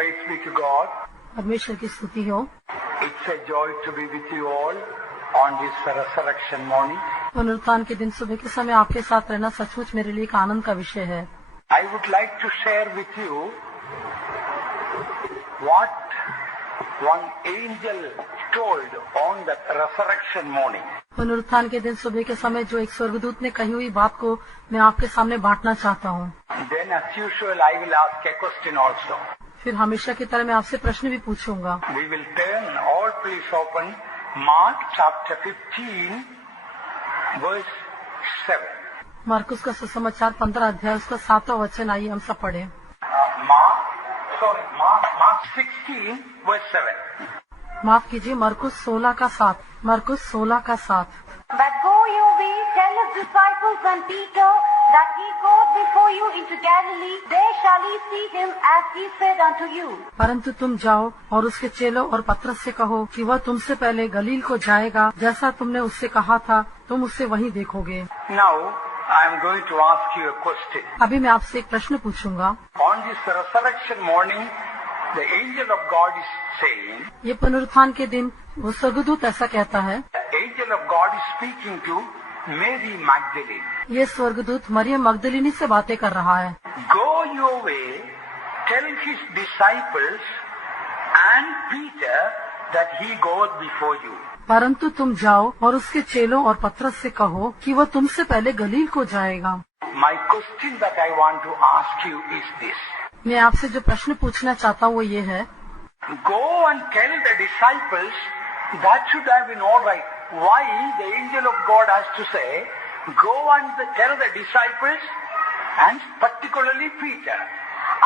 Praise be to God. परमेश्वर की स्तुति हो। It's a joy to be with you all on this resurrection morning. पुनरुत्थान के दिन सुबह के समय आपके साथ रहना सचमुच मेरे लिए एक आनंद का विषय है। I would like to share with you what one angel told on that resurrection morning. पुनरुत्थान के दिन सुबह के समय जो एक स्वर्गदूत ने कही हुई बात को मैं आपके सामने बांटना चाहता हूँ। Then as usual I will ask a question also. फिर हमेशा की तरह मैं आपसे प्रश्न भी पूछूंगा। We will turn, all please open Mark chapter 15 verse 7. मरकुस का सुसमाचार 15 अध्याय उसका 7वां वचन, आइए हम सब पढ़े। Mark 16 verse 7. माफ कीजिए, मरकुस 16 का 7। मरकुस 16 का 7। But go you be, tell his disciples and Peter that he goes before you into Galilee. There shall ye see him as he said unto you. परंतु तुम जाओ और उसके चेलों और पतरस से कहो कि वह तुमसे पहले गलील को जाएगा, जैसा तुमने उससे कहा था, तुम उससे वहीं देखोगे। Now I am going to ask you a question. अभी मैं आपसे एक प्रश्न पूछूंगा। On this resurrection morning, the angel of God is saying, ये पुनरुत्थान के दिन वो स्वर्गदूत ऐसा कहता है। the angel of God is speaking to Mary Magdalene. ये स्वर्गदूत मरियम मगदलिनी से बातें कर रहा है। Go your way, tell his disciples and Peter that he goes before you. परंतु तुम जाओ और उसके चेलों और पतरस से कहो कि वह तुमसे पहले गलील को जाएगा। My question that I want to ask you is this. मैं आपसे जो प्रश्न पूछना चाहता हूँ वो ये है, Go and tell the disciples, that should have been all right. Why the angel of God has to say, go and tell the disciples and particularly Peter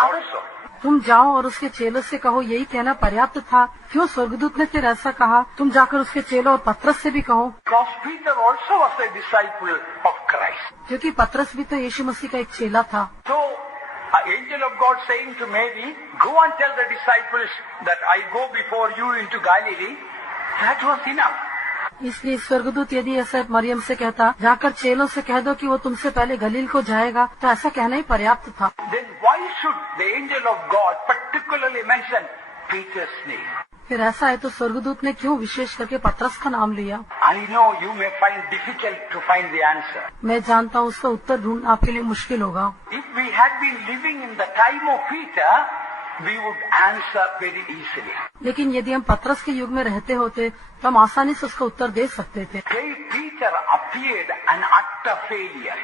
also. तुम जाओ और उसके चेलों से कहो, यही कहना पर्याप्त था। क्यों स्वर्गदूत ने फिर ऐसा कहा, तुम जाकर उसके चेलों और पतरस से भी कहो? Because Peter also was a disciple of Christ. क्योंकि पतरस भी तो यीशु मसीह का एक चेला था। So, an angel of God saying to Mary, go and tell the disciples that I go before you into Galilee, that was enough. इसलिए स्वर्गदूत यदि ऐसा मरियम से कहता, जाकर चेलों से कह दो कि वो तुमसे पहले गलील को जाएगा, तो ऐसा कहना ही पर्याप्त था। Then why should the angel of God particularly mention Peter's name? फिर ऐसा है तो स्वर्गदूत ने क्यों विशेष करके पतरस का नाम लिया? I know you may find difficult to find the answer. मैं जानता हूँ उसका उत्तर ढूंढना आपके लिए मुश्किल होगा। If we had been living in the time of Peter, we would answer very easily. लेकिन यदि हम पतरस के युग में रहते होते तो हम आसानी से उसका उत्तर दे सकते थे। Peter appeared an utter failure.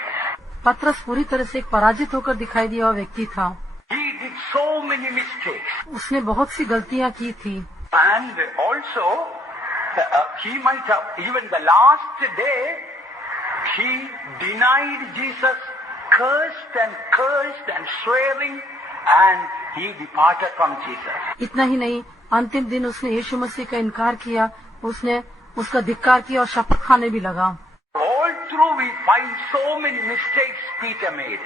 पतरस पूरी तरह से एक पराजित होकर दिखाई दिया हुआ व्यक्ति था। He did so many mistakes. उसने बहुत सी गलतियाँ की थी। And also, he might have, even the last day, he denied Jesus, cursed and swearing, and he departed from Jesus. इतना ही नहीं, अंतिम दिन उसने यीशु मसीह का इनकार किया, उसने उसका धिक्कार किया और शपथ खाने भी लगा। All through we find so many mistakes Peter made.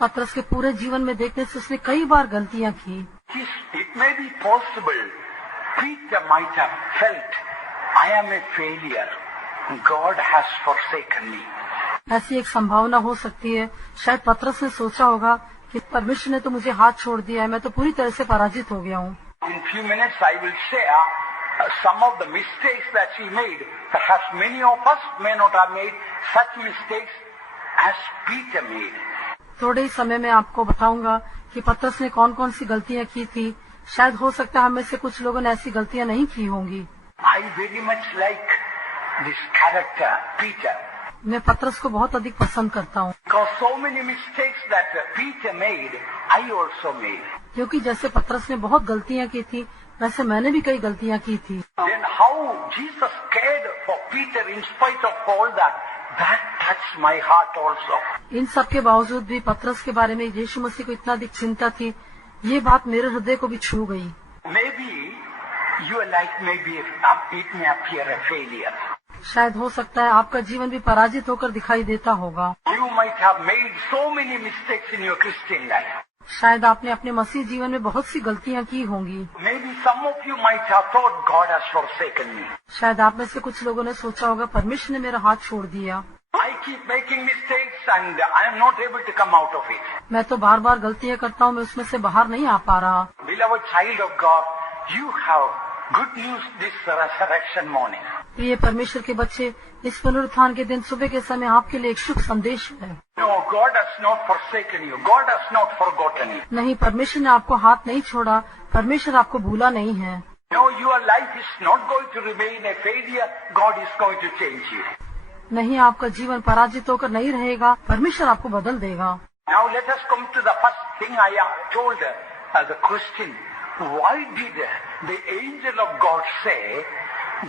पतरस के पूरे जीवन में देखने से उसने कई बार गलतियाँ की। It may be possible Peter might have felt, I am a failure. God has forsaken me. ऐसी एक संभावना हो सकती है, शायद पतरस ने सोचा होगा कि परमेश्वर ने तो मुझे हाथ छोड़ दिया है, मैं तो पूरी तरह से पराजित हो गया हूँ। In few minutes I will share some of the mistakes that he made. Perhaps many of us may not have made such mistakes as Peter made. थोड़े ही समय में आपको बताऊंगा कि पतरस ने कौन कौन सी गलतियाँ की थी। शायद हो सकता है हम में से कुछ लोगों ने ऐसी गलतियाँ नहीं की होंगी। I very much like this character, Peter. मैं पतरस को बहुत अधिक पसंद करता हूँ। Because so many mistakes that Peter made, I also made. क्योंकि जैसे पतरस ने बहुत गलतियाँ की थी, वैसे मैंने भी कई गलतियाँ की थी। Then how Jesus cared for Peter in spite of all that touched my heart also. इन सब के बावजूद भी पतरस के बारे में यीशु मसीह को इतना अधिक चिंता थी, ये बात मेरे हृदय को भी छू गई। Maybe your life may be, it may appear a failure. शायद हो सकता है आपका जीवन भी पराजित होकर दिखाई देता होगा। You might have made so many mistakes in your Christian life. शायद आपने अपने मसीह जीवन में बहुत सी गलतियाँ की होंगी। Maybe some of you might have thought God has forsaken me. शायद आप में से कुछ लोगों ने सोचा होगा परमेश्वर ने मेरा हाथ छोड़ दिया। I keep making mistakes and I am not able to come out of it. मैं तो बार बार गलतियाँ करता हूँ, मैं उसमें से बाहर नहीं आ पा रहा। beloved child of God, you have good news this resurrection morning. प्रिय परमेश्वर के बच्चे, इस पुनरुत्थान के दिन सुबह के समय आपके लिए एक शुभ संदेश है। No, God has not forsaken you. God has not forgotten you. नहीं, परमेश्वर ने आपको हाथ नहीं छोड़ा, परमेश्वर आपको भूला नहीं है। No, your life is not going to remain a failure. God is going to change you. नहीं, आपका जीवन पराजित होकर नहीं रहेगा, परमेश्वर आपको बदल देगा। Now let us come to the first thing I told the question. Why did the angel of God say,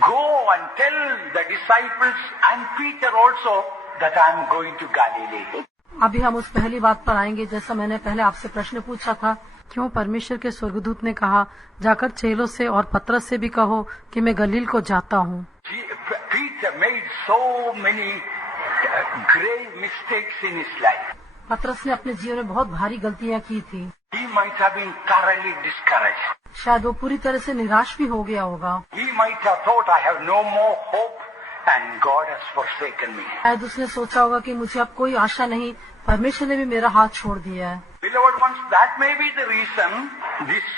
go and tell the disciples and Peter also that I am going to Galilee? अभी हम उस पहली बात पर आएंगे। जैसा मैंने पहले आपसे प्रश्न पूछा था, क्यों परमेश्वर के स्वर्गदूत ने कहा जाकर चेलों से और पतरस से भी कहो कि मैं गलील को जाता हूँ। Peter made so many grave mistakes in his life. पतरस ने अपने जीवन में बहुत भारी गलतियाँ की थी। He might have been thoroughly discouraged. शायद वो पूरी तरह से निराश भी हो गया होगा। He might have thought, I have no more hope and God has forsaken me. शायद उसने सोचा होगा कि मुझे अब कोई आशा नहीं, परमेश्वर ने भी मेरा हाथ छोड़ दिया है। Beloved ones, that may be the reason this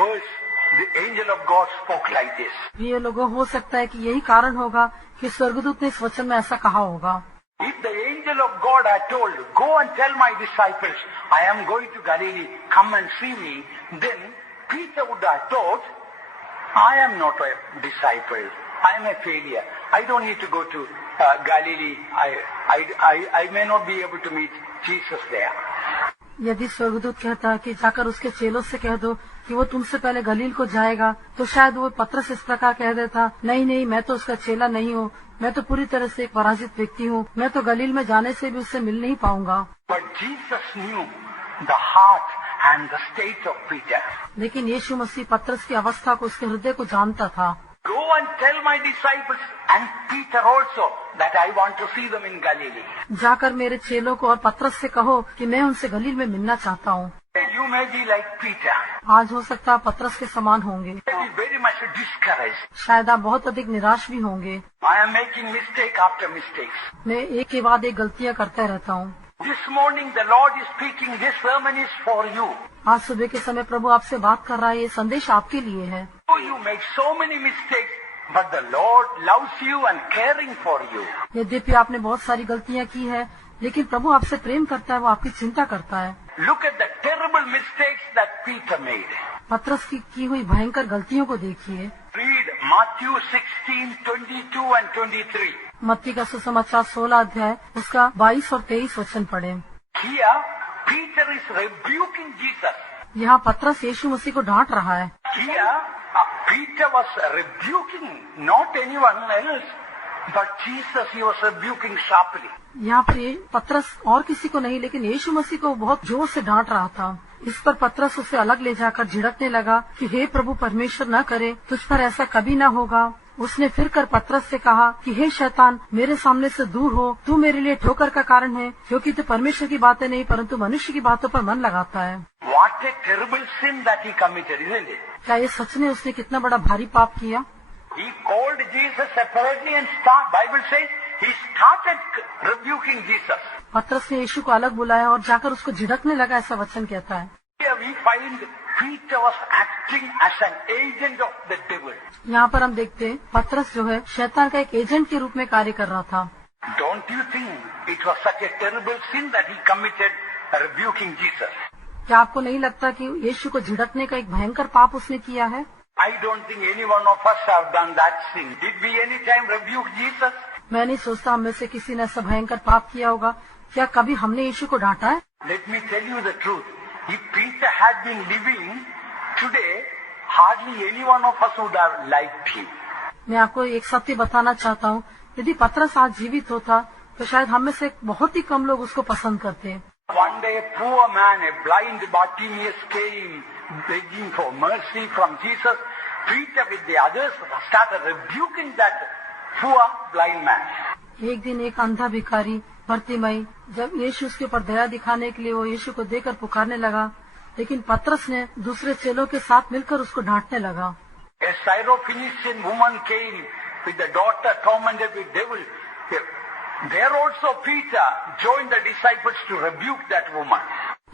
verse, the angel of God spoke like this. ये लोगों, हो सकता है कि यही कारण होगा कि स्वर्गदूत ने इस वचन में ऐसा कहा होगा। If the angel of God had told, go and tell my disciples, I am going to Galilee, come and see me, then Peter would have thought, I am not a disciple, I am a failure, I don't need to go to Galilee, I may not be able to meet Jesus there. यदि स्वर्गदूत कहता है कि जाकर उसके चेलों से कह दो कि वो तुमसे पहले गलील को जाएगा, तो शायद वो पतरस इस प्रकार कह देता, नहीं, मैं तो उसका चेला नहीं हूँ, मैं तो पूरी तरह से एक पराजित व्यक्ति हूँ, मैं तो गलील में जाने से भी उससे मिल नहीं पाऊंगा। But Jesus knew the heart and the state of Peter. लेकिन यीशु मसीह पतरस की अवस्था को, उसके हृदय को जानता था। Go and tell my disciples and Peter also that I want to see them in Galilee. जाकर मेरे चेलों को और पतरस से कहो कि मैं उनसे गलील में मिलना चाहता हूँ। You may be like Peter. आज हो सकता है पतरस के समान होंगे। You may be very much discouraged. शायद आप बहुत अधिक निराश भी होंगे। I am making mistake after mistakes. मैं एक के बाद एक गलतियाँ करता रहता हूँ। This morning the Lord is speaking. This sermon is for you. आज सुबह के समय प्रभु आपसे बात कर रहा है, ये संदेश आपके लिए है। Oh, you make so many mistakes, but the Lord loves you and caring for you. यद्यपि आपने बहुत सारी गलतियाँ की है, लेकिन प्रभु आपसे प्रेम करता है, वो आपकी चिंता करता है। Look at the terrible mistakes that Peter made. पतरस की हुई भयंकर गलतियों को देखिए। Read Matthew 16:22 and 23. मत्ती का सुसमाचार 16 अध्याय उसका 22 और 23 वचन पढ़े। Here, Peter is rebuking Jesus. यहाँ पतरस यीशु मसीह को डांट रहा है। Here, Peter was rebuking not anyone else, but Jesus he was rebuking sharply. यहाँ पर पतरस और किसी को नहीं, लेकिन यीशु मसीह को बहुत जोर से डांट रहा था। इस पर पतरस उसे अलग ले जाकर झिड़कने लगा कि हे प्रभु परमेश्वर न करे, तुझ पर ऐसा कभी न होगा। उसने फिर कर पतरस से कहा कि हे शैतान, मेरे सामने से दूर हो, तू मेरे लिए ठोकर का कारण है, क्योंकि तू परमेश्वर की बातें नहीं परंतु मनुष्य की बातों पर मन लगाता है। What a terrible sin that he committed, isn't it? क्या ये सच में उसने कितना बड़ा भारी पाप किया? He called Jesus separately and Bible says he started rebuking Jesus. पतरस ने यीशु को अलग बुलाया और जाकर उसको झिड़कने लगा, ऐसा वचन कहता है। Here we find Peter was acting as an agent of the devil. यहाँ पर हम देखते हैं पतरस जो है शैतान का एक एजेंट के रूप में कार्य कर रहा था। Don't you think it was such a terrible sin that he committed rebuking Jesus? क्या आपको नहीं लगता कि यीशु को झिड़कने का एक भयंकर पाप उसने किया है? I don't think any one of us have done that sin. Did we any time rebuke Jesus? मैं नहीं सोचता हम में से किसी ने ऐसा भयंकर पाप किया होगा। क्या कभी हमने यीशु को डांटा है? Let me tell you the truth. If Peter had been living today, hardly any one of us would have liked him. मैं आपको एक सत्य बताना चाहता हूँ, यदि पतरस आज जीवित होता तो शायद हम में से बहुत ही कम लोग उसको पसंद करते। One day a poor man, a blind Bartimaeus came begging for mercy from Jesus. Peter with the others started rebuking that poor blind man. एक दिन एक अंधा भिखारी बर्तिमई जब यीशु उसके ऊपर दया दिखाने के लिए वो यीशु को देकर पुकारने लगा, लेकिन पतरस ने दूसरे चेलों के साथ मिलकर उसको डांटने लगा। A Syrophoenician woman came with the daughter tormented with devil. There also Peter joined the disciples to rebuke that woman.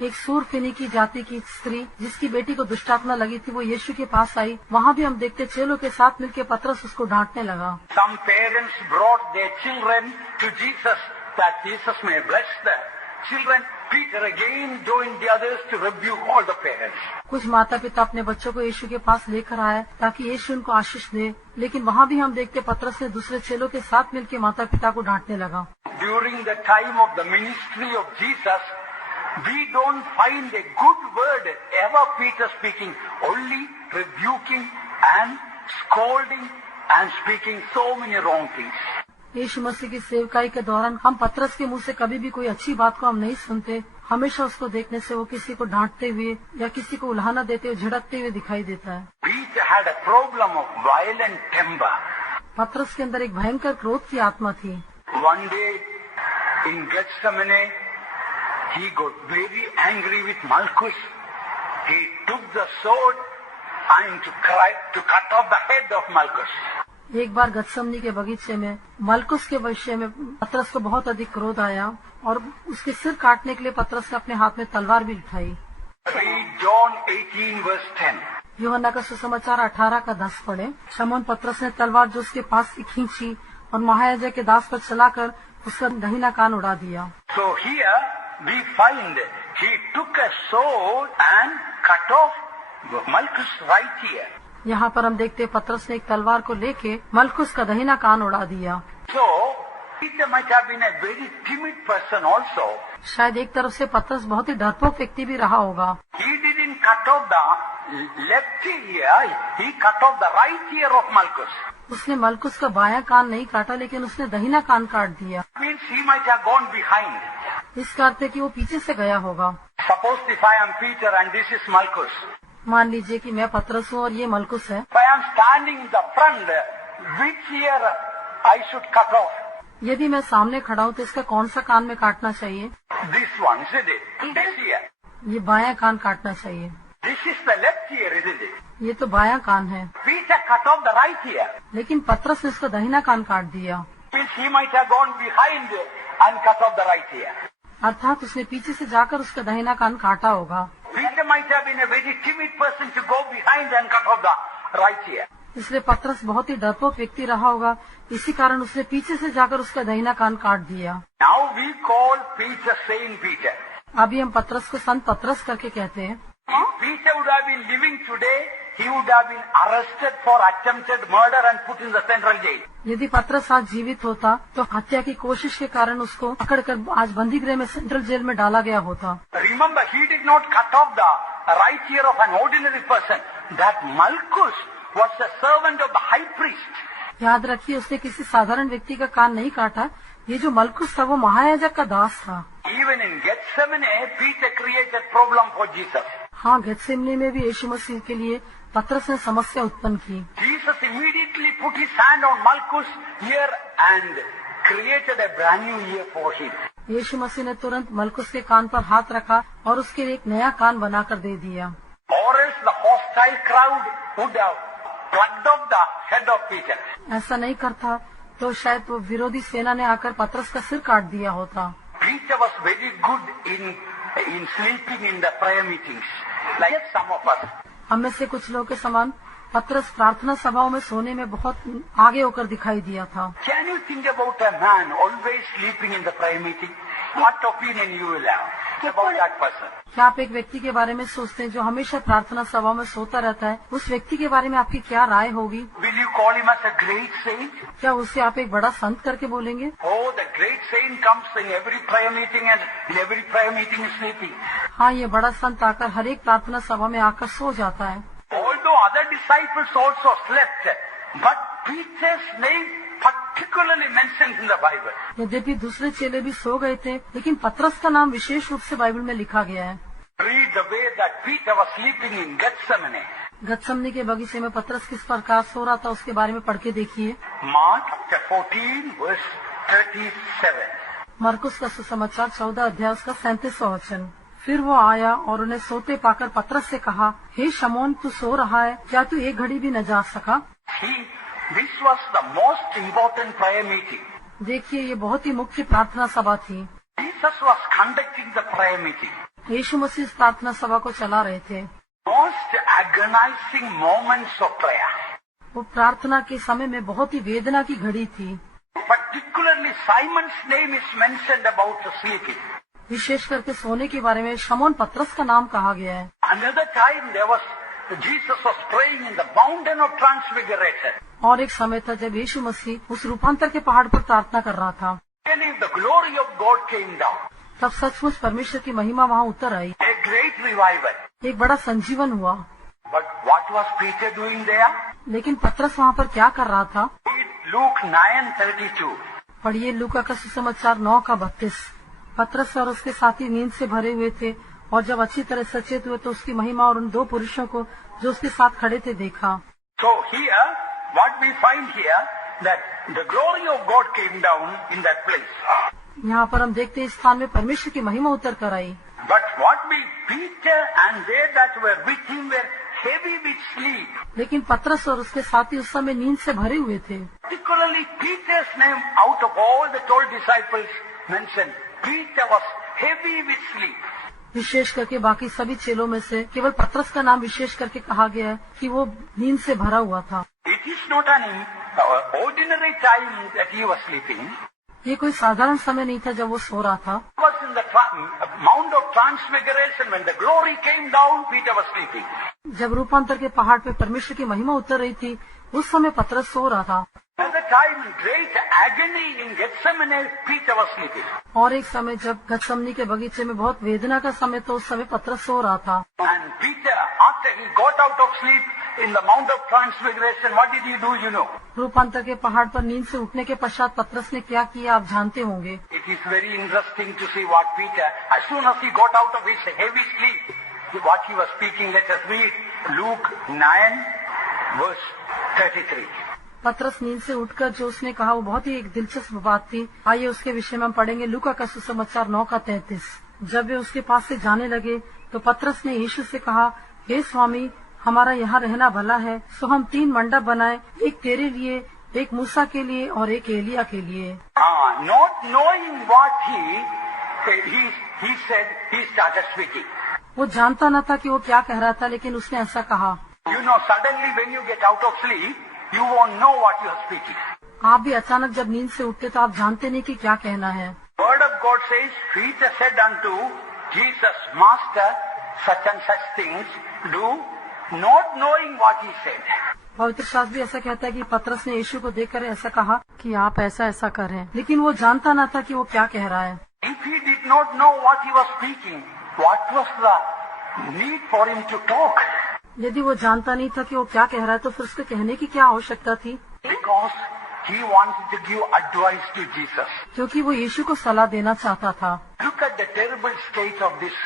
एक सूर फिनीकी जाति की स्त्री जिसकी बेटी को दुष्टात्मा लगी थी, वो यीशु के पास आई। वहाँ भी हम देखते चेलों के साथ मिलकर पतरस उसको डांटने लगा। Some parents brought their children to Jesus that Jesus may bless the children. Peter again joined the others to rebuke all the parents. कुछ माता पिता अपने बच्चों को यीशु के पास लेकर आए ताकि यीशु उनको आशीष दे, लेकिन वहाँ भी हम देखते पतरस ने दूसरे चेलों के साथ मिलकर माता पिता को डांटने लगा। During the time of the ministry of Jesus, we don't find a good word ever Peter speaking, only rebuking and scolding and speaking so many wrong things. यीशु मसीह की सेवकाई के दौरान हम पतरस के मुंह से कभी भी कोई अच्छी बात को हम नहीं सुनते। हमेशा उसको देखने से वो किसी को डांटते हुए या किसी को उल्हाना देते हुए, झिड़कते हुए दिखाई देता है। Peter had a problem of violent temper. पतरस के अंदर एक भयंकर क्रोध की आत्मा थी। One day in Gethsemane, he got very angry with Malchus. He took the sword and to cut off the head of Malchus. एक बार गत्समनी के बगीचे में मलकुस के विषय में पतरस को बहुत अधिक क्रोध आया और उसके सिर काटने के लिए पतरस ने अपने हाथ में तलवार भी उठाई। Read John 18 verse 10. यूहन्ना का सुसमाचार 18:10 पढ़े। शमौन पतरस ने तलवार जो उसके पास से खींची और महायाजक के दास पर चलाकर उसका दाहिना कान उड़ा दिया। So here we find he took a sword and cut off Malchus' right ear. यहाँ पर हम देखते पतरस ने एक तलवार को लेके मलकुस का दाहिना कान उड़ा दिया। So Peter might have been a very timid person also. शायद एक तरफ से पतरस बहुत ही डरपोक व्यक्ति भी रहा होगा। He didn't cut off the left ear, he cut off the right ear of Malchus. उसने मलकुस का बायां कान नहीं काटा, लेकिन उसने दाहिना कान काट दिया। Means he might have gone behind. इसका अर्थ है कि वो पीछे से गया होगा। Suppose if I am Peter and this is Malchus. मान लीजिए कि मैं पतरस हूँ और ये मलकुस है। If I am standing in the front, which ear I should cut off? यदि मैं सामने खड़ा हूँ तो इसका कौन सा कान में काटना चाहिए? This one, isn't it? This ear. ये बायां कान काटना चाहिए। This is the left ear, isn't it? ये तो बायां कान है, Peter cut off the right ear. लेकिन पतरस ने इसका दाहिना कान काट दिया। Means he might have gone behind and cut off the right ear. अर्थात उसने पीछे से जाकर उसका दाहिना कान काटा होगा। Peter might have been a very timid person to go behind and cut off the right ear. इसलिए पतरस बहुत ही डरपोक व्यक्ति रहा होगा, इसी कारण उसने पीछे से जाकर उसका दाहिना कान काट दिया। Now we call Peter Saint Peter. अभी हम पतरस को संत पतरस करके कहते हैं। If Peter would have been living today, he would have been arrested for attempted murder and put in the central jail. यदि पतरस आज जीवित होता तो हत्या की कोशिश के कारण उसको पकड़कर आज बंदी गृह में सेंट्रल जेल में डाला गया होता। Remember, he did not cut off the right ear of an ordinary person. That Malchus was a servant of the high priest. याद रखिए, उसने किसी साधारण व्यक्ति का कान नहीं काटा। ये जो मलकुस था वो महायाजक का दास था। Even in Gethsemane, Peter created problem for Jesus. हाँ, गेत्सेमनी में भी यीशु मसीह के लिए पतरस ने समस्या उत्पन्न की। Jesus immediately put his hand on Malchus' ear and created a brand new ear for him. यीशु मसीह ने तुरंत मलकुस के कान पर हाथ रखा और उसके लिए एक नया कान बनाकर दे दिया। Or else the hostile crowd would have plucked off the head of Peter. ऐसा नहीं करता तो शायद वो विरोधी सेना ने आकर पतरस का सिर काट दिया होता। Peter was very good in sleeping in the prayer meetings, like some of us. हम में से कुछ लोगों के समान पतरस प्रार्थना सभाओं में सोने में बहुत आगे होकर दिखाई दिया था। Can you think about a man always sleeping in the prayer meeting? What opinion you will have about that person? क्या आप एक व्यक्ति के बारे में सोचते हैं जो हमेशा प्रार्थना सभा में सोता रहता है? उस व्यक्ति के बारे में आपकी क्या राय होगी? Will you call him as a great saint? क्या उसे आप एक बड़ा संत करके बोलेंगे? Oh, the great saint comes in every prayer meeting and in every prayer meeting is sleeping. हाँ, ये बड़ा संत आकर हर एक प्रार्थना सभा में आकर सो जाता है। Although other disciples also slept, but Peter's name particularly mentioned in the Bible. यद्यपि दूसरे चेले भी सो गए थे, लेकिन पतरस का नाम विशेष रूप से बाइबल में लिखा गया है। Read the way that Peter was sleeping in Gethsemane. गत्समनी के बगीचे में पतरस किस प्रकार सो रहा था उसके बारे में पढ़ के देखिए। Mark chapter 14 verse 37. मरकुस का सुसमाचार 14 अध्याय उसका 37वां वचन। फिर वो आया और उन्हें सोते पाकर पतरस से कहा, हे शमौन, तू सो रहा है, क्या तू एक घड़ी भी न जाग सका? This was the most important prayer meeting. देखिए, ये बहुत ही मुख्य प्रार्थना सभा थी। Jesus was conducting the prayer meeting. यीशु मसीह इस प्रार्थना सभा को चला रहे थे। Most agonizing moments of prayer. वो प्रार्थना के समय में बहुत ही वेदना की घड़ी थी। Particularly Simon's name is mentioned about the sleeping. विशेष करके सोने के बारे में शमौन पतरस का नाम कहा गया है। Another time Jesus was praying in the mountain of transfiguration. और एक समय था जब यीशु मसीह उस रूपांतर के पहाड़ पर प्रार्थना कर रहा था। Really the glory of God came down. तब सचमुच परमेश्वर की महिमा वहाँ उतर आई। A great revival. एक बड़ा संजीवन हुआ। But what was Peter doing there? लेकिन पतरस वहाँ पर क्या कर रहा था? Read Luke 9:32. पढ़िए लूका का सुसमाचार 9:32। पतरस और उसके साथी नींद से भरे हुए थे और जब अच्छी तरह सचेत हुए तो उसकी महिमा और उन दो पुरुषों को जो उसके साथ खड़े थे देखा। So here, what we find here, that the glory of God came down in that place. यहाँ पर हम देखते हैं इस स्थान में परमेश्वर की महिमा उतर कर आई। But what Peter and they that were with him were heavy with sleep. लेकिन पतरस और उसके साथी उस समय नींद से भरे हुए थे। Particularly Peter's name, out of all the 12 disciples mentioned, Peter was heavy with sleep. विशेष करके बाकी सभी चेलों में से केवल पतरस का नाम विशेष करके कहा गया है कि वो नींद से भरा हुआ था। It is not an ordinary time that he was sleeping. ये कोई साधारण समय नहीं था जब वो सो रहा था। He was in the Mount of Transfiguration when the glory came down. Peter was sleeping. जब रूपांतर के पहाड़ पे परमेश्वर की महिमा उतर रही थी उस समय पतरस सो रहा था। At the time, in great agony in Gethsemane, Peter was sleeping. और एक समय जब गतसमनी के बगीचे में बहुत वेदना का समय तो उस समय पतरस सो रहा था। And Peter, after he got out of sleep in the Mount of Transfiguration, what did he do, you know? रूपांतर के पहाड़ पर नींद से उठने के पश्चात पतरस ने क्या किया आप जानते होंगे। It is very interesting to see what Peter, as soon as he got out of his heavy sleep, what he was speaking. Let us read Luke 9, verse 33. पतरस नींद से उठकर जो उसने कहा वो बहुत ही एक दिलचस्प बात थी। आइए उसके विषय में हम पढ़ेंगे लूका का सुसमाचार 9:33। जब वे उसके पास से जाने लगे तो पतरस ने यीशु से कहा, हे स्वामी, हमारा यहाँ रहना भला है, सो हम 3 मंडप बनाए, एक तेरे लिए, एक मूसा के लिए और एक एलिया के लिए। Not knowing what he said, he started speaking. वो जानता न था कि वो क्या कह रहा था, लेकिन उसने ऐसा कहा। You know, suddenly when you get out of sleep, you won't know what you are speaking. आप भी अचानक जब नींद से उठते तो आप जानते नहीं कि क्या कहना है। Word of God says, Peter said unto Jesus, Master, such and such things do, not knowing what he said. पवित्र शास्त्र भी ऐसा कहता है कि पतरस ने यीशु को देखकर ऐसा कहा कि आप ऐसा ऐसा करें, लेकिन वो जानता न था कि वो क्या कह रहा है। If he did not know what he was speaking, what was the need for him to talk? यदि वो जानता नहीं था कि वो क्या कह रहा है तो फिर उसके कहने की क्या आवश्यकता थी? Because he wanted to give advice to Jesus. क्योंकि वो यीशु को सलाह देना चाहता था। Look at the terrible state of this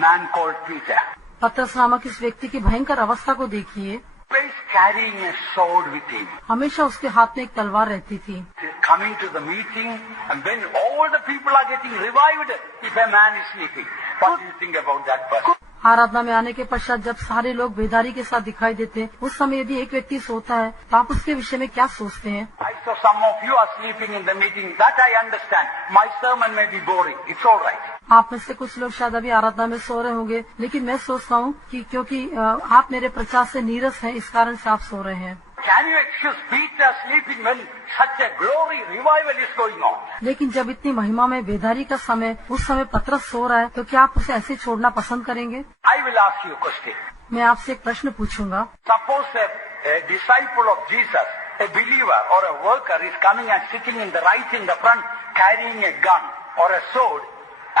man called Peter. पतरस नामक इस व्यक्ति की भयंकर अवस्था को देखिए। Always carrying a sword with him. हमेशा उसके हाथ में एक तलवार रहती थी। Coming to the meeting, and when all the people are getting revived, if a man is sleeping, what do you think about that person? आराधना में आने के पश्चात जब सारे लोग बेदारी के साथ दिखाई देते, उस समय यदि एक व्यक्ति सोता है तो आप उसके विषय में क्या सोचते हैं? I saw some of you are sleeping in the meeting. That I understand. My sermon may be boring. It's all right. आप में से कुछ लोग शायद अभी आराधना में सो रहे होंगे, लेकिन मैं सोचता हूँ कि क्योंकि आप मेरे प्रचार से नीरस हैं, इस कारण से आप सो रहे हैं। Can you excuse Peter sleeping when such a glory revival is going on? लेकिन जब इतनी महिमा में बेदारी का समय, उस समय पतरस सो रहा है, तो क्या आप उसे ऐसे छोड़ना पसंद करेंगे? I will ask you a question. मैं आपसे एक प्रश्न पूछूंगा। Suppose a disciple of Jesus, a believer or a worker is coming and sitting in the right in the front, carrying a gun or a sword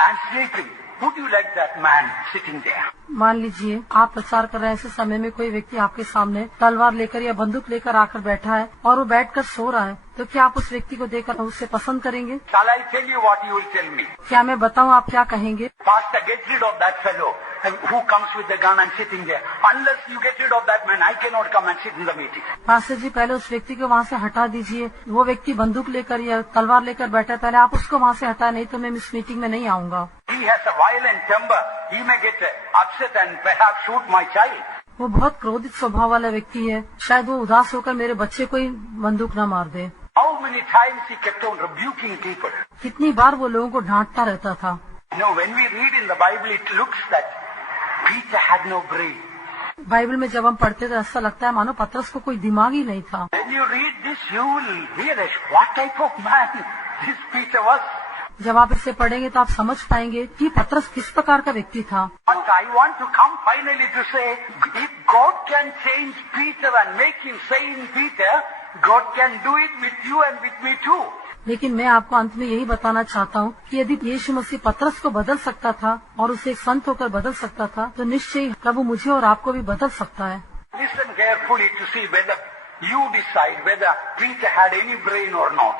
and sleeping. Would you like that man sitting there? मान लीजिए आप प्रचार कर रहे हैं, ऐसे समय में कोई व्यक्ति आपके सामने तलवार लेकर या बंदूक लेकर आकर बैठा है और वो बैठकर सो रहा है, तो क्या आप उस व्यक्ति को देखकर उसे पसंद करेंगे? Shall I tell you what you will tell me? क्या मैं बताऊं आप क्या कहेंगे? Pastor, get rid of that fellow who comes with the gun and sitting there. Unless you get rid of that man, I cannot come and sit in the meeting. Pastor ji, पहले उस व्यक्ति को वहाँ से हटा दीजिए। वो व्यक्ति बंदूक लेकर या तलवार लेकर बैठा है, पहले आप उसको वहाँ से हटाए, नहीं तो मैं इस मीटिंग में नहीं आऊंगा। He has a violent temper. He may get upset and perhaps shoot my child. वो बहुत क्रोधित स्वभाव वाला व्यक्ति है, शायद वो उदास होकर मेरे बच्चे को ही बंदूक न मार दे। How many times he kept on rebuking people. कितनी बार वो लोगों को डांटता रहता था। When we read in the Bible, it looks that Peter had no brain. Bible में जब हम पढ़ते तो ऐसा लगता है मानो पतरस को कोई दिमाग ही नहीं था। When you read this, you will realize what type of man this Peter was. जब आप इसे पढ़ेंगे तो आप समझ पाएंगे कि पतरस किस प्रकार का व्यक्ति था। But I want to come finally to say, if God can change Peter and make him Saint Peter, God can do it with you and with me too. लेकिन मैं आपको अंत में यही बताना चाहता हूँ कि यदि यीशु मसीह पतरस को बदल सकता था और उसे एक संत होकर बदल सकता था, तो निश्चय प्रभु मुझे और आपको भी बदल सकता है। Listen carefully to see whether you decide whether Peter had any brain or not.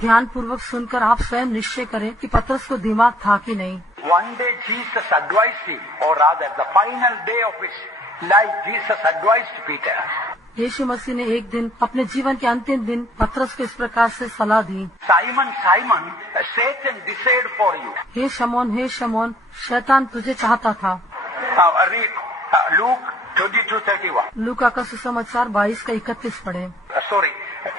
ध्यान पूर्वक सुनकर आप स्वयं निश्चय करें कि पतरस को दिमाग था कि नहीं। One day Jesus advised him, or rather the final day of his life, Jesus advised Peter. यीशु मसीह ने एक दिन अपने जीवन के अंतिम दिन पतरस को इस प्रकार से सलाह दी, Simon, Simon, Satan desired for you. हे शमौन, शैतान तुझे चाहता था। Read Luke 22:31. लूका का सुसमाचार 22 का 31 पढ़े।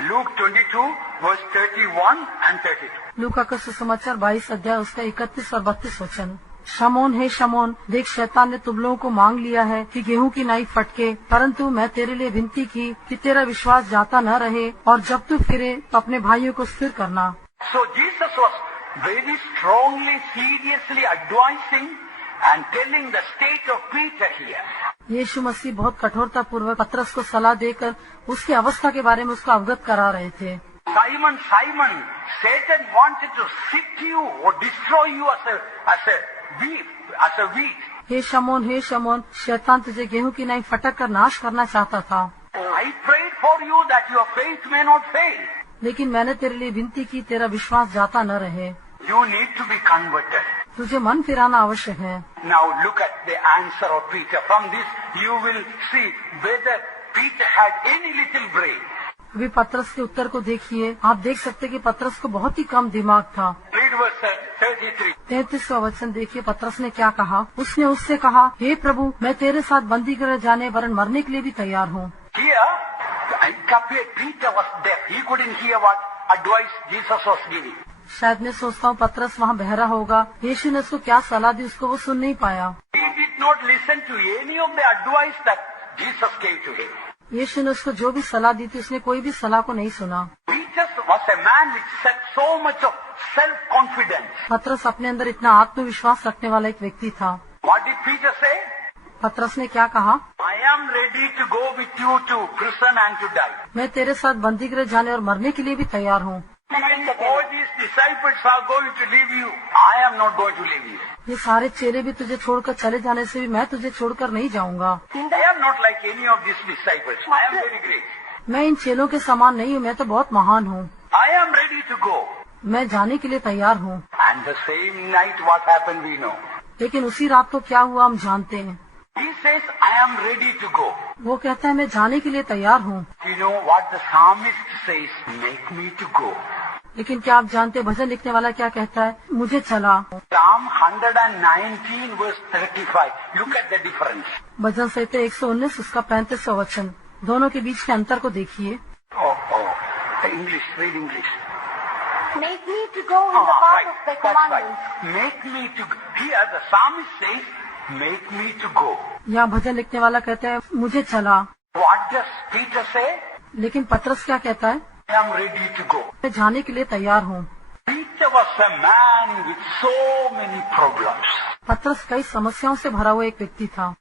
Luke 22 verse 31 and 32. लूका का सुसमाचार 22 अध्याय उसका 31 और 32 वचन। शमौन, देख शैतान ने तुम लोगों को मांग लिया है कि गेहूं की नाई फटके, परंतु मैं तेरे लिए विनती की कि तेरा विश्वास जाता न रहे, और जब तू फिरे तो अपने भाइयों को स्थिर करना। So Jesus was very strongly, seriously advising and telling the state of Peter here. यीशु मसीह बहुत कठोरता पूर्वक पतरस को सलाह देकर उसकी अवस्था के बारे में उसको अवगत करा रहे थे। Simon, Satan wanted to sift you or destroy you as a wheat. हे शमौन, शैतान तुझे गेहूं की नाई फटक कर नाश करना चाहता था। I prayed for you that your faith may not fail. लेकिन मैंने तेरे लिए विनती की तेरा विश्वास जाता न रहे। You need to be converted. तुझे मन फिराना आवश्यक है। Now look at the answer of Peter. From this you will see whether Peter had any little brain. अभी पतरस के उत्तर को देखिए, आप देख सकते कि पतरस को बहुत ही कम दिमाग था। Read verse 33. 33वां वचन देखिए, पतरस ने क्या कहा। उसने उससे कहा, हे प्रभु, मैं तेरे साथ बंदी गृह जाने वरन मरने के लिए भी तैयार हूँ। Here, Peter was deaf. He couldn't hear what advice Jesus was giving. शायद मैं सोचता हूँ पतरस वहाँ बहरा होगा। यीशु ने उसको क्या सलाह दी उसको वो सुन नहीं पाया। He did not listen to any of the advice that Jesus gave to him. यीशु ने उसको जो भी सलाह दी थी उसने कोई भी सलाह को नहीं सुना। Peter was a man which had so much of self-confidence. पतरस अपने अंदर इतना आत्मविश्वास रखने वाला एक व्यक्ति था। What did Peter say? पतरस ने क्या कहा, I am ready to go with you to prison and to die. मैं तेरे साथ बंदी गृह जाने और मरने के लिए भी तैयार हूँ। All these disciples are going to leave you. I am not going to leave you. ये सारे चेले भी तुझे छोड़कर चले जाने से भी मैं तुझे छोड़कर नहीं जाऊंगा। I am not like any of these disciples. I am very great. मैं इन चेलों के समान नहीं हूँ, मैं तो बहुत महान हूँ। I am ready to go. मैं जाने के लिए तैयार हूँ। And the same night what happened we know. लेकिन उसी रात को क्या हुआ हम जानते हैं। He says, I am ready to go. वो कहता है मैं जाने के लिए तैयार हूँ। You know what the psalmist says? Make me to go. लेकिन क्या आप जानते हैं भजन लिखने वाला क्या कहता है, मुझे चला। Psalm 119 verse 35. Look at the difference. भजन संहिता 119 उसका 35वां वचन, दोनों के बीच के अंतर को देखिए। English, read English. Make me to go in the path Right, of thy that's commandments. right. Make me to go. Here the psalmist says, make me to go. यहाँ भजन लिखने वाला कहता है मुझे चला। What does Peter say? लेकिन पतरस क्या कहता है, I am ready to go. मैं जाने के लिए तैयार हूँ। Peter was a man with so many problems. पतरस कई समस्याओं से भरा हुआ एक व्यक्ति था।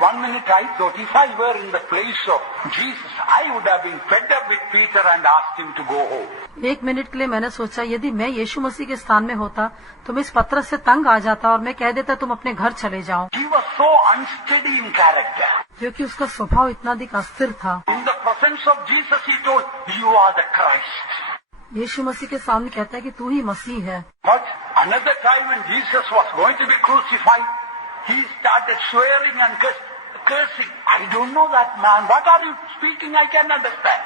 One minute I thought if I were in the place of Jesus, I would have been fed up with Peter and asked him to go home. एक मिनट के लिए मैंने सोचा यदि मैं यीशु मसीह के स्थान में होता तो मैं इस पतरस से तंग आ जाता और मैं कह देता तुम अपने घर चले जाओ, He was so unsteady in character. क्योंकि उसका स्वभाव इतना अधिक अस्थिर था। In the presence of Jesus, he told, you are the Christ. यीशु मसीह के सामने कहता है कि तू ही मसीह है। But another time when Jesus was going to be crucified, he started swearing and cursing. I don't know that man. What are you speaking? I can't understand.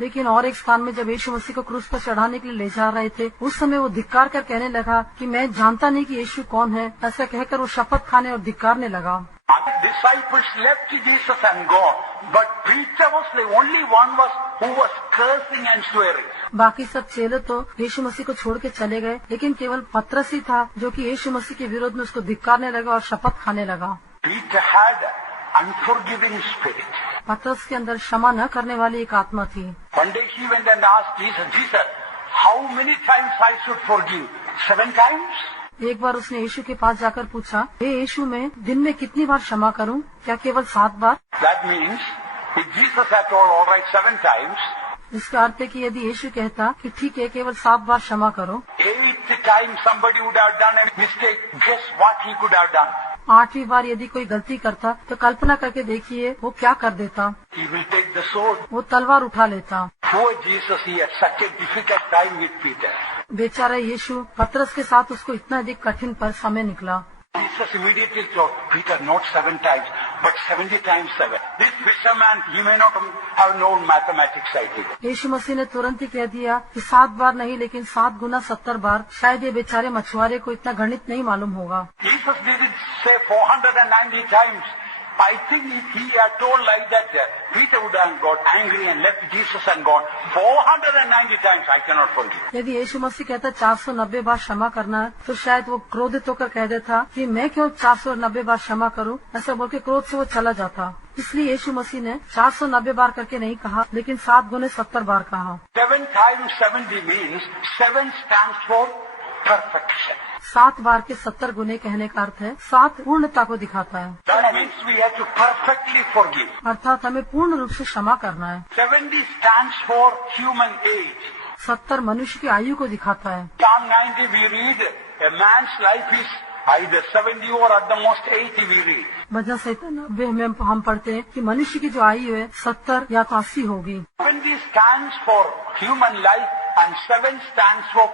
लेकिन और एक स्थान में जब यीशु मसीह को क्रूस पर चढ़ाने के लिए ले जा रहे थे, उस समय वो धिक्कार कर कहने लगा कि मैं जानता नहीं कि यीशु कौन है। ऐसा कहकर वो शपथ खाने और धिक्कारने लगा। Other disciples left Jesus and gone, but Peter was the only one who was cursing and swearing. बाकी सब चेले तो यीशु मसीह को छोड़ के चले गए, लेकिन केवल पतरस ही था जो कि यीशु मसीह के विरोध में उसको धिक्कारने लगा और शपथ खाने लगा। Peter had unforgiving spirit. पतरस के अंदर क्षमा न करने वाली एक आत्मा थी। One day he went and asked Jesus, how many times I should forgive? 7 times? एक बार उसने यीशु के पास जाकर पूछा, हे यीशु मैं दिन में कितनी बार क्षमा करूं? क्या केवल 7 बार? That means if Jesus had told all right 7 times, इसका अर्थ है कि यदि यीशु कहता कि ठीक है केवल 7 बार क्षमा करो, 8th time somebody would have done a mistake. Guess what he could have done? 8वीं बार यदि कोई गलती करता तो कल्पना करके देखिए वो क्या कर देता। He will take the sword. वो तलवार उठा लेता। Poor Jesus, he had such a difficult time with Peter. बेचारा यीशु पतरस के साथ उसको इतना अधिक कठिन पर समय निकला। Jesus immediately told Peter, not 7 times, but 70 times 7. This fisherman, he may not have known mathematics, I think. यीशु मसीह ने तुरंत ही कह दिया कि 7 बार नहीं लेकिन 7 गुना 70 बार। शायद ये बेचारे मछुआरे को इतना गणित नहीं मालूम होगा। Jesus didn't say 490 times. I think if he had told like that, Peter would have got angry and left Jesus and gone. 490 times I cannot forgive. यदि यीशु मसीह कहता 490 बार क्षमा करना है तो शायद वो क्रोधित होकर कह देता कि मैं क्यों 490 बार क्षमा करूं, ऐसा बोल के क्रोध से वो चला जाता। इसलिए यीशु मसीह ने 490 बार करके नहीं कहा लेकिन 7 गुने 70 बार कहा। 7 times 70 means 7 stands for perfection. 7 बार के 70 गुने कहने का अर्थ है 7 पूर्णता को दिखाता है। That means we have to perfectly forgive. अर्थात हमें पूर्ण रूप से क्षमा करना है। 70 stands for human age. 70 मनुष्य की आयु को दिखाता है। Psalm 90 we read, a man's life is either 70 or at the most 80 we read. भजन संहिता 90 में हम पढ़ते हैं कि मनुष्य की जो आयु है 70 या तो 80 होगी। 70 stands for human life and 7 stands for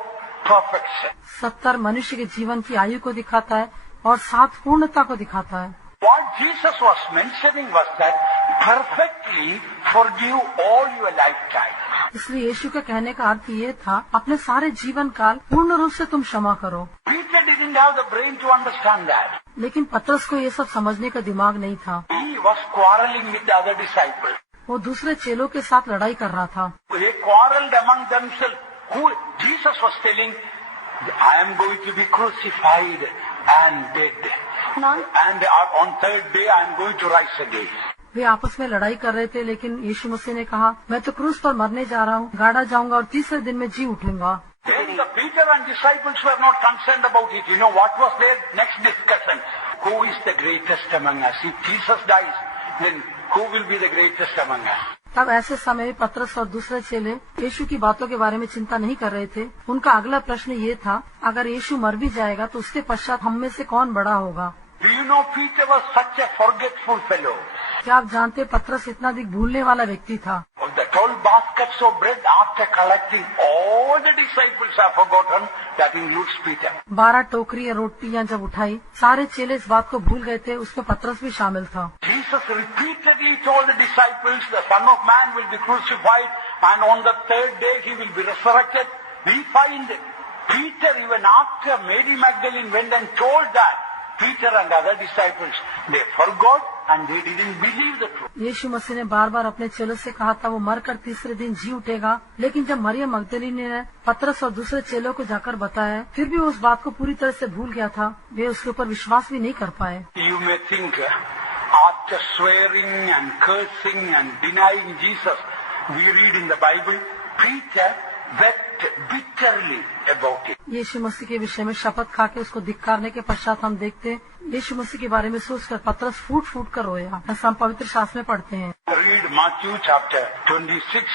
perfection. 70 मनुष्य के जीवन की आयु को दिखाता है और 7 पूर्णता को दिखाता है। What Jesus was mentioning was that perfectly forgive all your lifetime. इसलिए यीशु के कहने का अर्थ ये था अपने सारे जीवन काल पूर्ण रूप से तुम क्षमा करो। Peter didn't have the brain to understand that. लेकिन पतरस को ये सब समझने का दिमाग नहीं था। He was quarreling with the other disciples. वो दूसरे चेलों के साथ लड़ाई कर रहा था। They quarreled among themselves. Who Jesus was telling, I am going to be crucified and dead. And on 3rd day I am going to rise again. वे आपस में लड़ाई कर रहे थे लेकिन यीशु मसीह ने कहा मैं तो क्रूस पर मरने जा रहा हूँ, गाड़ा जाऊंगा और तीसरे दिन में जी उठूंगा। Then the Peter and disciples were not concerned about it. You know what was their next discussion? Who is the greatest among us? If Jesus dies, then who will be the greatest among us? तब ऐसे समय पतरस और दूसरे चेले यीशु की बातों के बारे में चिंता नहीं कर रहे थे। उनका अगला प्रश्न ये था, अगर यीशु मर भी जाएगा तो उसके पश्चात हम में से कौन बड़ा होगा। Do you know Peter was such a forgetful fellow? क्या आप जानते पतरस इतना अधिक भूलने वाला व्यक्ति था। Of the 12 baskets of bread after collecting, all the disciples have forgotten. That includes Peter. 12 टोकरियां रोटियां जब उठाई सारे चेले इस बात को भूल गए थे, उसमें पतरस भी शामिल था। Jesus repeatedly told the disciples, the Son of Man will be crucified and on the 3rd day he will be resurrected. We find Peter, even after Mary Magdalene went and told that, Peter and other disciples, they forgot and they didn't believe the truth. यीशु मसीह ने बार बार अपने चेलों से कहा था वो मरकर तीसरे दिन जी उठेगा, लेकिन जब मरियम मगदलीनी ने पतरस और दूसरे चेलों को जाकर बताया फिर भी उस बात को पूरी तरह से भूल गया था। वे उसके ऊपर विश्वास भी नहीं कर पाए। You may think, after swearing and cursing and denying Jesus, we read in the Bible, Peter wept bitterly about it. यीशु मसीह के विषय में शपथ खा के उसको धिक्कारने के पश्चात हम देखते हैं यीशु मसीह के बारे में सोचकर पतरस फूट फूट कर रोया। ऐसा हम पवित्र शास्त्र में पढ़ते हैं। Read Matthew chapter 26,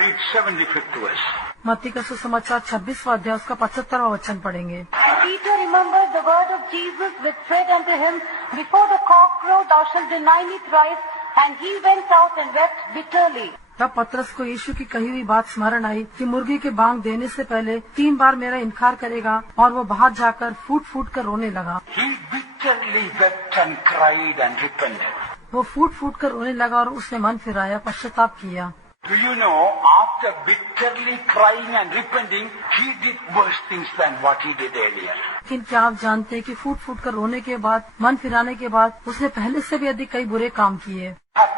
read 75th verse. मत्ती का सुसमाचार 26वां अध्याय उसका 75वां वचन पढ़ेंगे। Peter remembered the word of Jesus which said unto him, Before the cock crow thou shalt deny me thrice, and he went out and wept bitterly. तब पतरस को यीशु की कही हुई बात स्मरण आई कि मुर्गी के बांग देने से पहले 3 बार मेरा इनकार करेगा, और वो बाहर जाकर फूट फूट कर रोने लगा। He bitterly wept and cried and repented. वो फूट फूट कर रोने लगा और उसने मन फिराया, पश्चाताप किया। Do you know, after bitterly crying and repenting, he did worse things than what he did earlier. लेकिन क्या आप जानते हैं कि फूट फूट कर रोने के बाद, मन फिराने के बाद उसने पहले से भी अधिक कई बुरे काम किए।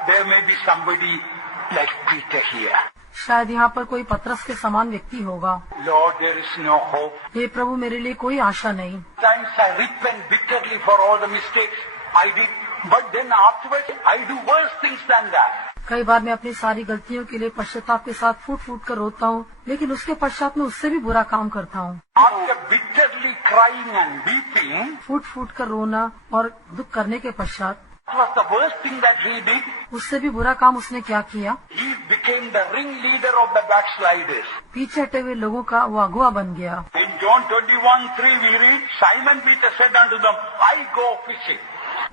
There may be somebody like Peter here. शायद यहाँ पर कोई पतरस के समान व्यक्ति होगा। Lord, there is no hope. हे प्रभु, मेरे लिए कोई आशा नहीं। Sometimes I repent bitterly for all the mistakes I did, but then afterwards I do worse things than that. कई बार मैं अपनी सारी गलतियों के लिए पश्चाताप के साथ फूट फूट कर रोता हूँ, लेकिन उसके पश्चात में उससे भी बुरा काम करता हूँ। After bitterly crying and weeping, फूट फूट कर रोना और दुख करने के पश्चात what was the worst thing that he did? उससे भी बुरा काम उसने क्या किया? He became the ringleader of the backsliders. पीछे हटे हुए लोगों का वो अगुआ बन गया। In John 21:3 we read, Simon Peter said unto them, I go fishing.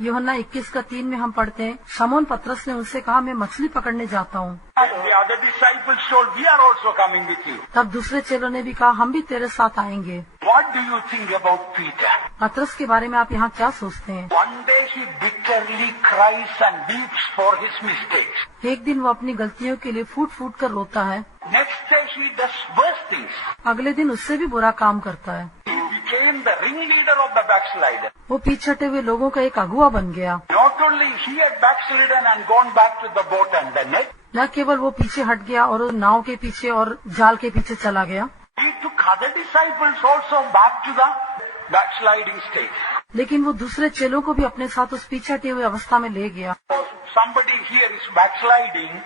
यूहन्ना 21:3 में हम पढ़ते हैं, शमौन पतरस ने उनसे कहा, मैं मछली पकड़ने जाता हूँ। And the other disciples told, we are also coming with you. तब दूसरे चेलों ने भी कहा, हम भी तेरे साथ आएंगे। What do you think about Peter? पतरस के बारे में आप यहाँ क्या सोचते हैं? One day he bitterly cries and weeps for his mistakes. एक दिन वो अपनी गलतियों के लिए फूट फूट कर रोता है, Next day he does worse things. अगले दिन उससे भी बुरा काम करता है। He became the ringleader of the backslider. वो पीछे हटे हुए लोगों का एक अगुआ बन गया। Not only he had backslidden and gone back to the boat and the net, न केवल वो पीछे हट गया और उस नाव के पीछे और जाल के पीछे चला गया, he took other disciples also back to the backsliding state. लेकिन वो दूसरे चेलों को भी अपने साथ उस पीछे हटे हुए अवस्था में ले गया। So somebody here is backsliding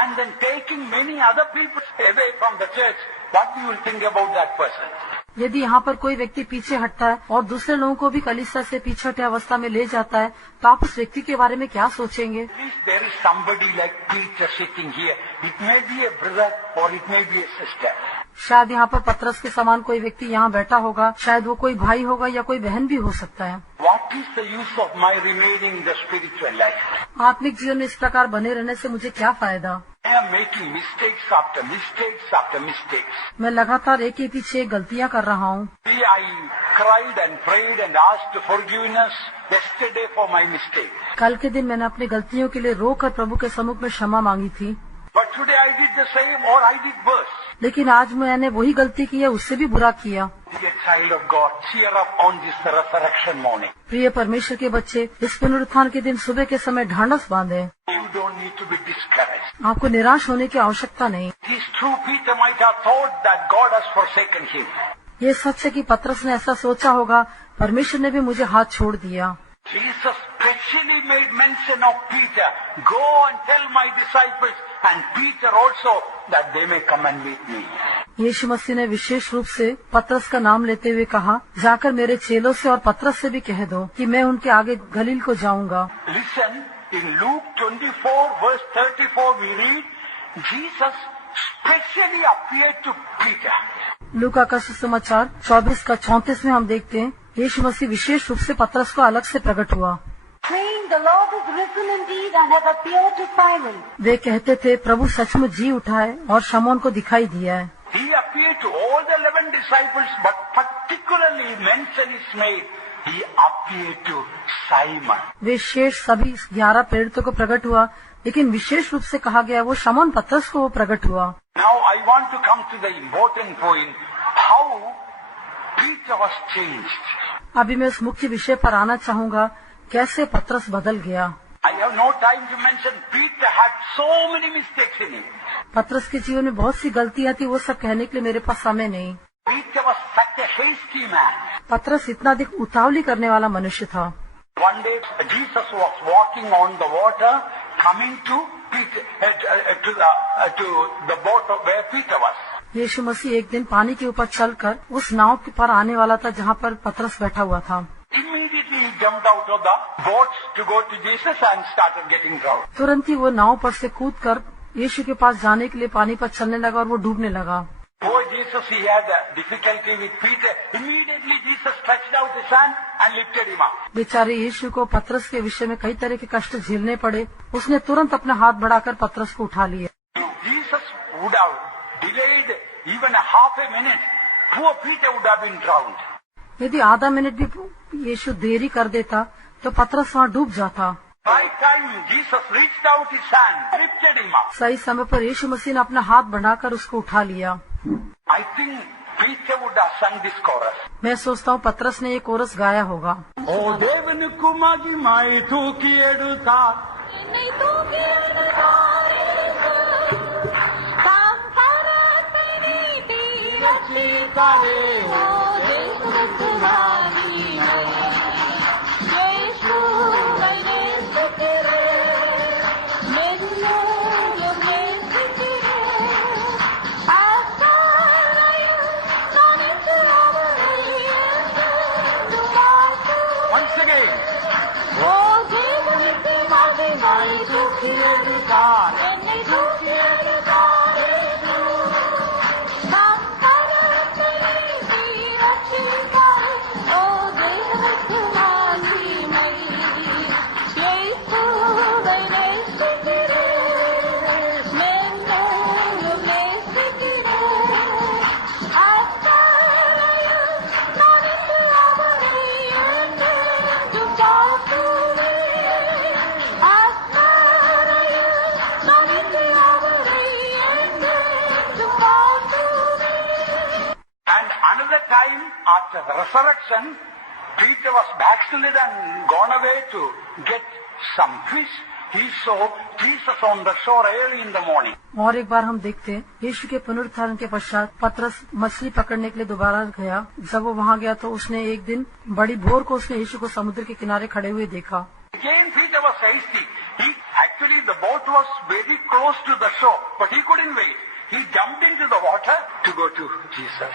and then taking many other people away from the church. What do you think about that person? यदि यहाँ पर कोई व्यक्ति पीछे हटता है और दूसरे लोगों को भी कलीसिया से पीछे हटे अवस्था में ले जाता है, तो आप उस व्यक्ति के बारे में क्या सोचेंगे? At least there is somebody like Peter sitting here. It may be a brother or it may be a sister. शायद यहाँ पर पतरस के समान कोई व्यक्ति यहाँ बैठा होगा, शायद वो कोई भाई होगा या कोई बहन भी हो सकता है। What is the use of my remaining in the spiritual life? आत्मिक जीवन में इस प्रकार बने रहने से मुझे क्या फायदा? I am making mistakes after mistakes after mistakes. मैं लगातार एक के पीछे एक गलतियाँ कर रहा हूँ। I cried and prayed and asked forgiveness yesterday for my mistake. कल के दिन मैंने अपनी गलतियों के लिए रोकर प्रभु के सम्मुख में क्षमा मांगी थी, But today I did the same or I did worse. लेकिन आज मैंने वही गलती की है, उससे भी बुरा किया। Dear child of God, cheer up on this resurrection morning. प्रिय परमेश्वर के बच्चे, इस पुनरुत्थान के दिन सुबह के समय ढांढस बांधे। You don't need to be discouraged. आपको निराश होने की आवश्यकता नहीं। It is true Peter might have thought that God has forsaken him. ये सच है कि पतरस ने ऐसा सोचा होगा, परमेश्वर ने भी मुझे हाथ छोड़ दिया। Jesus specially made mention of Peter. Go and tell my disciples and Peter also that they may come and meet me. यीशु मसीह ने विशेष रूप से पतरस का नाम लेते हुए कहा, जाकर मेरे चेलों से और पतरस से भी कह दो कि मैं उनके आगे गलील को जाऊंगा। Listen, in Luke 24 verse 34 we read, Jesus specially appeared to Peter. लूका का सुसमाचार 24:34 में हम देखते हैं, यीशु मसीह विशेष रूप से पतरस को अलग से प्रकट हुआ। saying, The Lord is risen indeed and has appeared to Simon. वे कहते थे, प्रभु सचमुच जी उठा है और शमौन को दिखाई दिया है। He appeared to all the 11 disciples, but particularly mention is made. He appeared to Simon. वे शेष सभी 11 प्रेरितों को प्रकट हुआ, लेकिन विशेष रूप से कहा गया वो शमौन पतरस को वो प्रकट हुआ। Now I want to come to the important point, how Peter was changed. अभी मैं उस मुख्य विषय पर आना चाहूँगा, कैसे पतरस बदल गया। I have no time to mention Peter had so many mistakes in him. पतरस के जीवन में बहुत सी गलतियाँ थी, वो सब कहने के लिए मेरे पास समय नहीं। Peter was such a hasty man. पतरस इतना अधिक उतावली करने वाला मनुष्य था। One day Jesus was walking on the water, coming to Peter, to the boat where Peter was. यीशु मसीह एक दिन पानी के ऊपर चलकर उस नाव के पर आने वाला था जहाँ पर पतरस बैठा हुआ था। Immediately he jumped out of the boat to go to Jesus and started getting drowned. तुरंत ही वो नाव पर से कूदकर यीशु के पास जाने के लिए पानी पर चलने लगा और वो डूबने लगा। Oh Jesus, he had a difficulty with Peter. Immediately Jesus stretched out his hand and lifted him up. बेचारे यीशु को पतरस के विषय में कई तरह के कष्ट झेलने पड़े। उसने तुरंत अपना हाथ बढ़ाकर पतरस को उठा लिया। Jesus would have delayed even a half a minute. Poor Peter would have been drowned. यदि आधा मिनट भी यीशु देरी कर देता तो पतरस वहाँ डूब जाता। Right time, Jesus reached out his hand, lifted him up. सही समय पर यीशु मसीह ने अपना हाथ बढ़ाकर उसको उठा लिया। I think Peter would have sung this chorus. मैं सोचता हूँ पतरस ने ये कोरस गाया होगा। ओ देवन कुमागी माई तूकी एडुता once again. And another time after the resurrection, Peter was backslid and gone away to get some fish. He saw Jesus on the shore early in the morning. और एक बार हम देखते हैं यीशु के पुनरुत्थान के पश्चात पतरस मछली पकड़ने के लिए दोबारा गया। जब वो वहाँ गया तो उसने एक दिन बड़ी भोर को उसने यीशु को समुद्र के किनारे खड़े हुए देखा। Again Peter was hasty. Actually the boat was very close to the shore, but he couldn't wait. He jumped into the water to go to Jesus.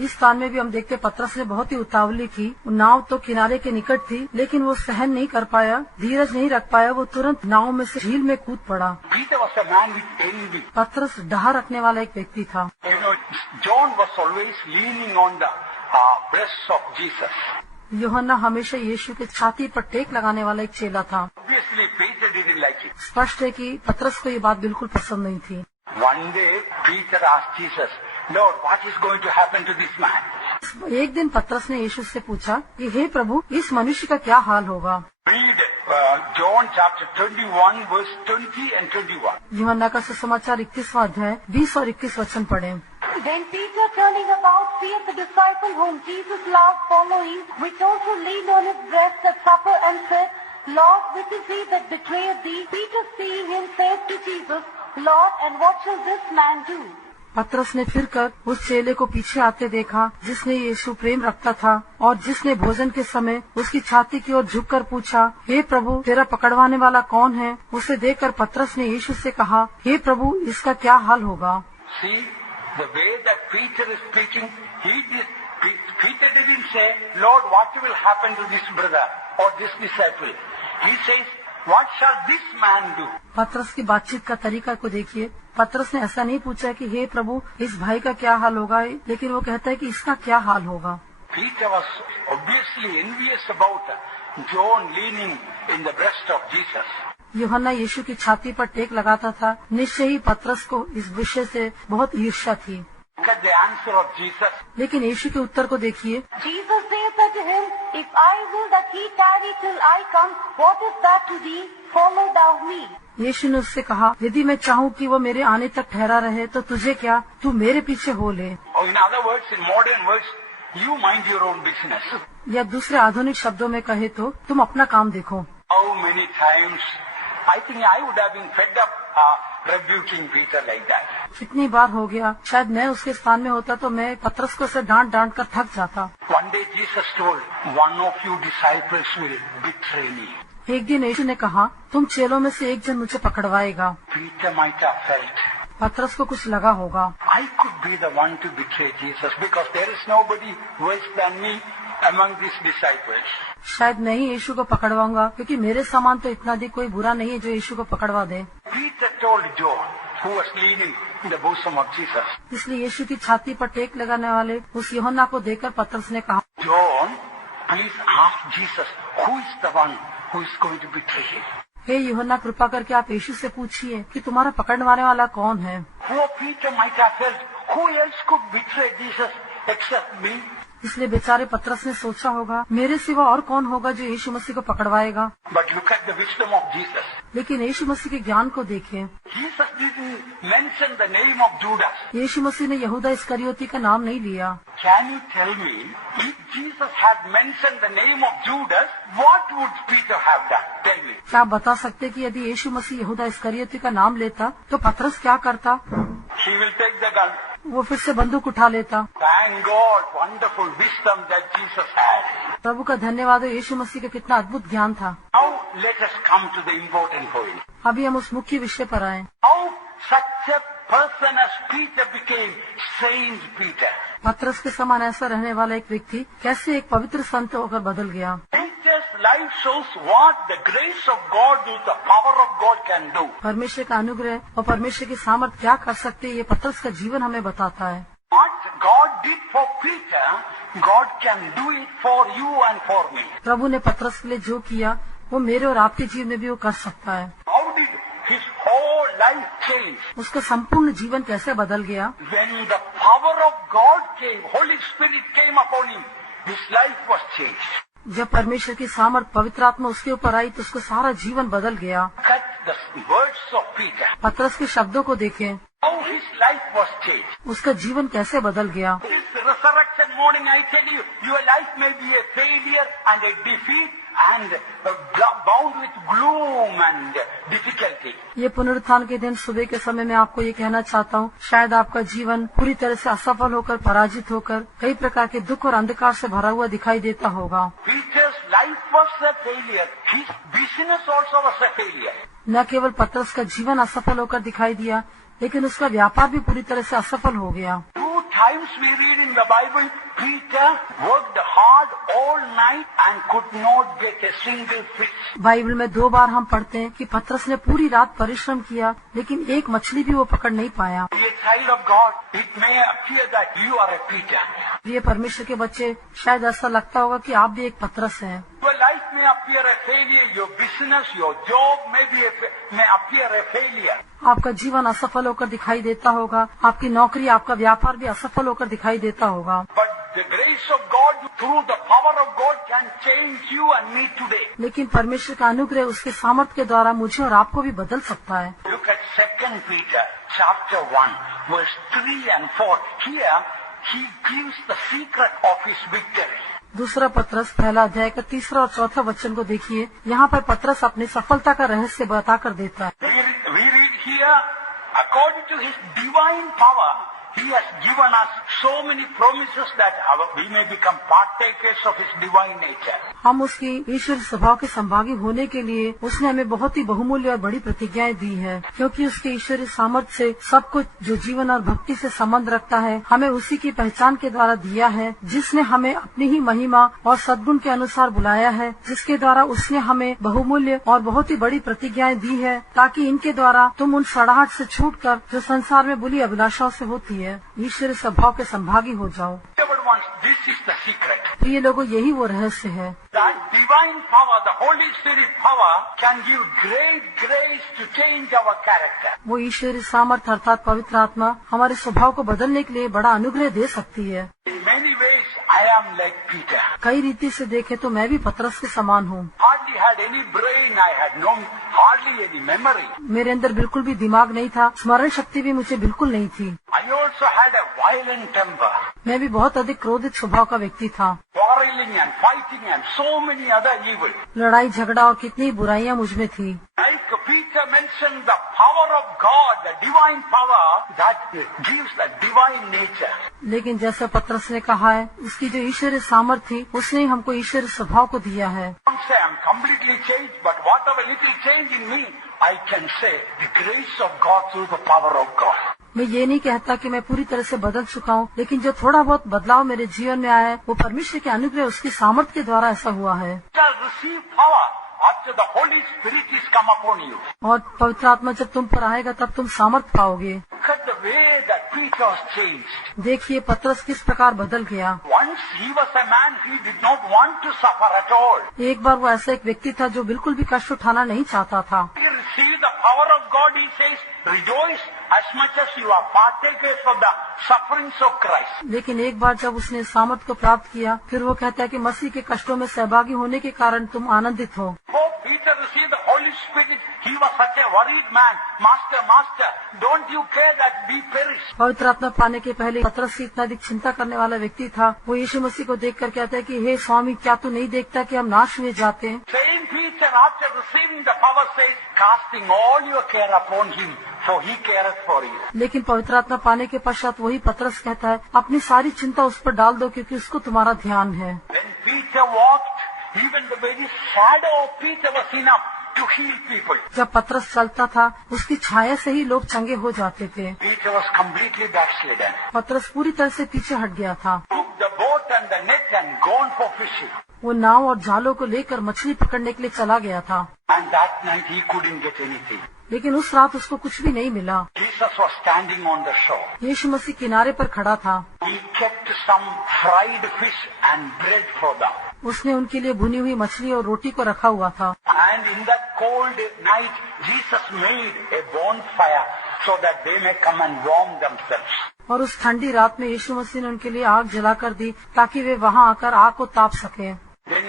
इस स्थान में भी हम देखते पतरस ने बहुत ही उतावली की। नाव तो किनारे के निकट थी, लेकिन वो सहन नहीं कर पाया, धीरज नहीं रख पाया। वो तुरंत नाव में से झील में कूद पड़ा। Peter was a man with envy. पतरस डहा रखने वाला एक व्यक्ति था। You know, John was always leaning on the breast of Jesus. यूहन्ना हमेशा यीशु के छाती पर टेक लगाने वाला एक चेला था। Obviously Peter didn't like it. स्पष्ट है कि पतरस को ये बात बिल्कुल पसंद नहीं थी। One day Peter asked Jesus, Lord, what is going to happen to this man? एक दिन पतरस ने यीशु से पूछा कि हे प्रभु, इस मनुष्य का क्या हाल होगा। Read John chapter 21 verse 20 and 21. यूहन्ना का सुसमाचार 21वां अध्याय 20 और 21 वचन पढ़े। Then Peter, turning about, seeth the disciple whom Jesus loved following, which also leaned on his breast at supper, and said, Lord, which is he that betrayeth thee? Peter, seeing him, said to Jesus, Lord, and what shall this man do? पतरस ने फिरकर उस चेले को पीछे आते देखा जिसने यीशु प्रेम रखता था और जिसने भोजन के समय उसकी छाती की ओर झुककर पूछा, हे प्रभु, तेरा पकड़वाने वाला कौन है? उसे देखकर पतरस ने यीशु से कहा, हे प्रभु, इसका क्या हाल होगा? See, the way that Peter is speaking, Peter didn't say, Lord, what will happen to this brother or this disciple? He says, what shall this man do? पतरस की बातचीत का तरीका को देखिए। पतरस ने ऐसा नहीं पूछा कि हे प्रभु, इस भाई का क्या हाल होगा, लेकिन वो कहता है कि इसका क्या हाल होगा। Peter was obviously envious about John leaning in the breast of Jesus. यूहन्ना यीशु की छाती पर टेक लगाता था। निश्चय ही पतरस को इस विषय से बहुत ईर्ष्या थी। Look at the answer of Jesus. लेकिन यीशु के उत्तर को देखिए। Jesus saith unto him, If I will that he tarry till I come, what is that to thee? Follow thou me. यीशु ने उससे कहा, यदि मैं चाहूँ कि वो मेरे आने तक ठहरा रहे तो तुझे क्या, तू मेरे पीछे हो ले। Or in other words, in modern words, you mind your own business. या दूसरे आधुनिक शब्दों में कहे तो तुम अपना काम देखो। How many times I think I would have been fed up rebuking Peter like that. कितनी बार हो गया, शायद मैं उसके स्थान में होता तो मैं पतरस को से डांट डांट कर थक जाता। One day Jesus told, one of you disciples will betray me. एक दिन यीशु ने कहा, तुम चेलों में से एक जन मुझे पकड़वाएगा। Peter might have felt, पतरस को कुछ लगा होगा, I could be the one to betray Jesus because there is nobody worse than me among these disciples. शायद मैं ही यीशु को पकड़वाऊंगा क्योंकि मेरे समान तो इतना अधिक कोई बुरा नहीं है जो यीशु को पकड़वा दे। Peter told John, who was leaning in the bosom of Jesus, इसलिए यीशु की छाती पर टेक लगाने वाले उस यूहन्ना को देखकर पतरस ने कहा, John, please ask Jesus, who is the one who is going to betray him? हे यूहन्ना, कृपा करके आप यीशु से पूछिए कि तुम्हारा पकड़वाने वाला कौन है। Poor Peter might have felt, who else could betray Jesus except me? इसलिए बेचारे पतरस ने सोचा होगा, मेरे सिवा और कौन होगा जो यीशु मसीह को पकड़वाएगा। But look at the wisdom of Jesus. लेकिन यीशु मसीह के ज्ञान को देखें। Jesus didn't mention the name of Judas. यीशु मसीह ने यहूदा इस्करियोती का नाम नहीं लिया। Can you tell me, if Jesus had mentioned the name of Judas, what would Peter have done? Tell me. क्या आप बता सकते कि यदि यीशु मसीह यहूदा इस्करियोती का नाम लेता तो पतरस क्या करता? He will take the gun. वो फिर से बंदूक उठा लेता। Thank God, wonderful wisdom that Jesus had. प्रभु का धन्यवाद हो, यीशु मसीह का कितना अद्भुत ज्ञान था। Now let us come to the important point. अभी हम उस मुख्य विषय पर आए। How such a person as Peter became Saint Peter. पतरस के समान ऐसा रहने वाला एक व्यक्ति कैसे एक पवित्र संत होकर बदल गया। Peter's life shows what the grace of God with the power of God can do. परमेश्वर का अनुग्रह और परमेश्वर की सामर्थ क्या कर सकते हैं, ये पतरस का जीवन हमें बताता है। What God did for Peter, God can do it for you and for me. प्रभु ने पतरस के लिए जो किया वो मेरे और आपके जीवन में भी वो कर सकता है। How did his whole life change? उसका संपूर्ण जीवन कैसे बदल गया? When the power of God came, Holy Spirit came upon him, his life was changed. जब परमेश्वर की सामर्थ पवित्र आत्मा उसके ऊपर आई तो उसका सारा जीवन बदल गया। Cut the words of Peter. पतरस के शब्दों को देखें, How his life was changed. उसका जीवन कैसे बदल गया। This resurrection morning, I tell you, your life may be a failure and a defeat and bound with gloom and difficulty. ये पुनरुत्थान के दिन सुबह के समय में आपको ये कहना चाहता हूँ, शायद आपका जीवन पूरी तरह से असफल होकर, पराजित होकर, कई प्रकार के दुख और अंधकार से भरा हुआ दिखाई देता होगा। Peter's life was a failure. His business also was a failure. न केवल पतरस का जीवन असफल होकर दिखाई दिया, लेकिन उसका व्यापार भी पूरी तरह से असफल हो गया। 2 times we read in the Bible, Peter worked hard all night and could not get a single fish. Bible में 2 बार हम पढ़ते हैं कि पतरस ने पूरी रात परिश्रम किया, लेकिन एक मछली भी वो पकड़ नहीं पाया। A child of God, it may appear that you are a Peter. ये परमेश्वर के बच्चे, शायद ऐसा लगता होगा कि आप भी एक पतरस हैं। Your life may appear a failure. Your business, your job may appear a failure. आपका जीवन असफल होकर दिखाई देता होगा, आपकी नौकरी, आपका व्यापार भी असफल होकर दिखाई देता होगा। But the grace of God, through the power of God, can change you and me today. लेकिन परमेश्वर का अनुग्रह उसके सामर्थ्य के द्वारा मुझे और आपको भी बदल सकता है। Look at 2 Peter chapter 1, verse 3 and 4. Here, he gives the secret of his victory. दूसरा पतरस पहला अध्याय का 3रा और 4था वचन को देखिए। यहाँ पर पतरस अपनी सफलता का रहस्य बताकर देता है। We read here, according to his divine power, he has given us so many promises that we may become partakers of his divine nature. हम उसकी ईश्वर स्वभाव के संभागी होने के लिए उसने हमें बहुत ही बहुमूल्य और बड़ी प्रतिज्ञाएं दी है, क्योंकि उसके ईश्वरीय सामर्थ्य से सब कुछ जो जीवन और भक्ति से संबंध रखता है हमें उसी की पहचान के द्वारा दिया है, जिसने हमें अपनी ही महिमा और सद्गुण के अनुसार बुलाया है, जिसके द्वारा उसने हमें बहुमूल्य और बहुत ही बड़ी प्रतिज्ञाएं दी है, ताकि इनके द्वारा तुम उन सड़ाहट से छूटकर जो संसार में बुरी अभिलाषाओं से होती है, ईश्वरीय स्वभाव के संभागी हो जाओ। This is the secret. प्रिय लोगों, यही वो रहस्य है। That divine power, the Holy Spirit power, can give great grace to change our character. वो ईश्वरीय सामर्थ्य अर्थात पवित्र आत्मा हमारे स्वभाव को बदलने के लिए बड़ा अनुग्रह दे सकती है। In many ways, I am like Peter. कई रीति से देखे तो मैं भी पतरस के समान हूँ। Hardly had any brain, I had no hardly any memory. मेरे अंदर बिल्कुल भी दिमाग नहीं था, स्मरण शक्ति भी मुझे बिल्कुल नहीं थी। I also had a violent temper. मैं भी बहुत अधिक क्रोधित स्वभाव का व्यक्ति था। Quarreling and fighting and so many other evil. लड़ाई झगड़ा और कितनी बुराइयां मुझ में थी। Like Peter mentioned, the power of God, the divine power that gives the divine nature. लेकिन जैसे पतरस ने कहा है, उसकी जो ईश्वरीय सामर्थ्य थी उसने हमको ईश्वरीय स्वभाव को दिया है। Don't say I'm completely changed, but whatever little change in me, I can say the grace of God through the power of God. मैं ये नहीं कहता कि मैं पूरी तरह से बदल चुका हूँ, लेकिन जो थोड़ा बहुत बदलाव मेरे जीवन में आया है वो परमेश्वर के अनुग्रह, उसकी सामर्थ्य के द्वारा ऐसा हुआ है। Shall receive power after the Holy Spirit is come upon you. और पवित्र आत्मा जब तुम पर आएगा तब तुम सामर्थ्य पाओगे। Look at the way that Peter was changed. देखिए पतरस किस प्रकार बदल गया। Once he was a man, he did not want to suffer at all. एक बार वो ऐसा एक व्यक्ति था जो बिल्कुल भी कष्ट उठाना नहीं चाहता था। He received the power of God, he says, rejoice as much as you are partakers of the sufferings of Christ. लेकिन एक बार जब उसने सामर्थ को प्राप्त किया, फिर वो कहता है कि मसीह के कष्टों में सहभागी होने के कारण तुम आनंदित हो। Oh, Peter received the Holy Spirit. He was such a worried man. Master, Master, don't you care that we perish? पवित्र आत्मा पाने के पहले पतरस से इतना अधिक चिंता करने वाला व्यक्ति था। वो यीशु मसीह को देखकर कहता है कि हे स्वामी, क्या तू नहीं देखता कि हम नाश हुए जाते हैं? Same Peter, after receiving the power, says, casting all your care upon him, for he careth for you. लेकिन पवित्र आत्मा पाने के पश्चात वही पतरस कहता है, अपनी सारी चिंता उस पर डाल दो क्योंकि उसको तुम्हारा ध्यान है। When Peter walked, even the very shadow of Peter was enough to heal people. जब पतरस चलता था, उसकी छाया से ही लोग चंगे हो जाते थे। Peter was completely backslidden. पतरस पूरी तरह से पीछे हट गया था। Took the boat and the net and gone for fishing. वो नाव और जालों को लेकर मछली पकड़ने के लिए चला गया था, And that night he couldn't get anything. लेकिन उस रात उसको कुछ भी नहीं मिला। Jesus was standing on the shore. यीशु मसीह किनारे पर खड़ा था। He kept some fried fish and bread for them. उसने उनके लिए भुनी हुई मछली और रोटी को रखा हुआ था। And in that cold night, Jesus made a bonfire so that they may come and warm themselves. और उस ठंडी रात में यीशु मसीह ने उनके लिए आग जलाकर दी ताकि वे वहाँ आकर आग को ताप सके। Then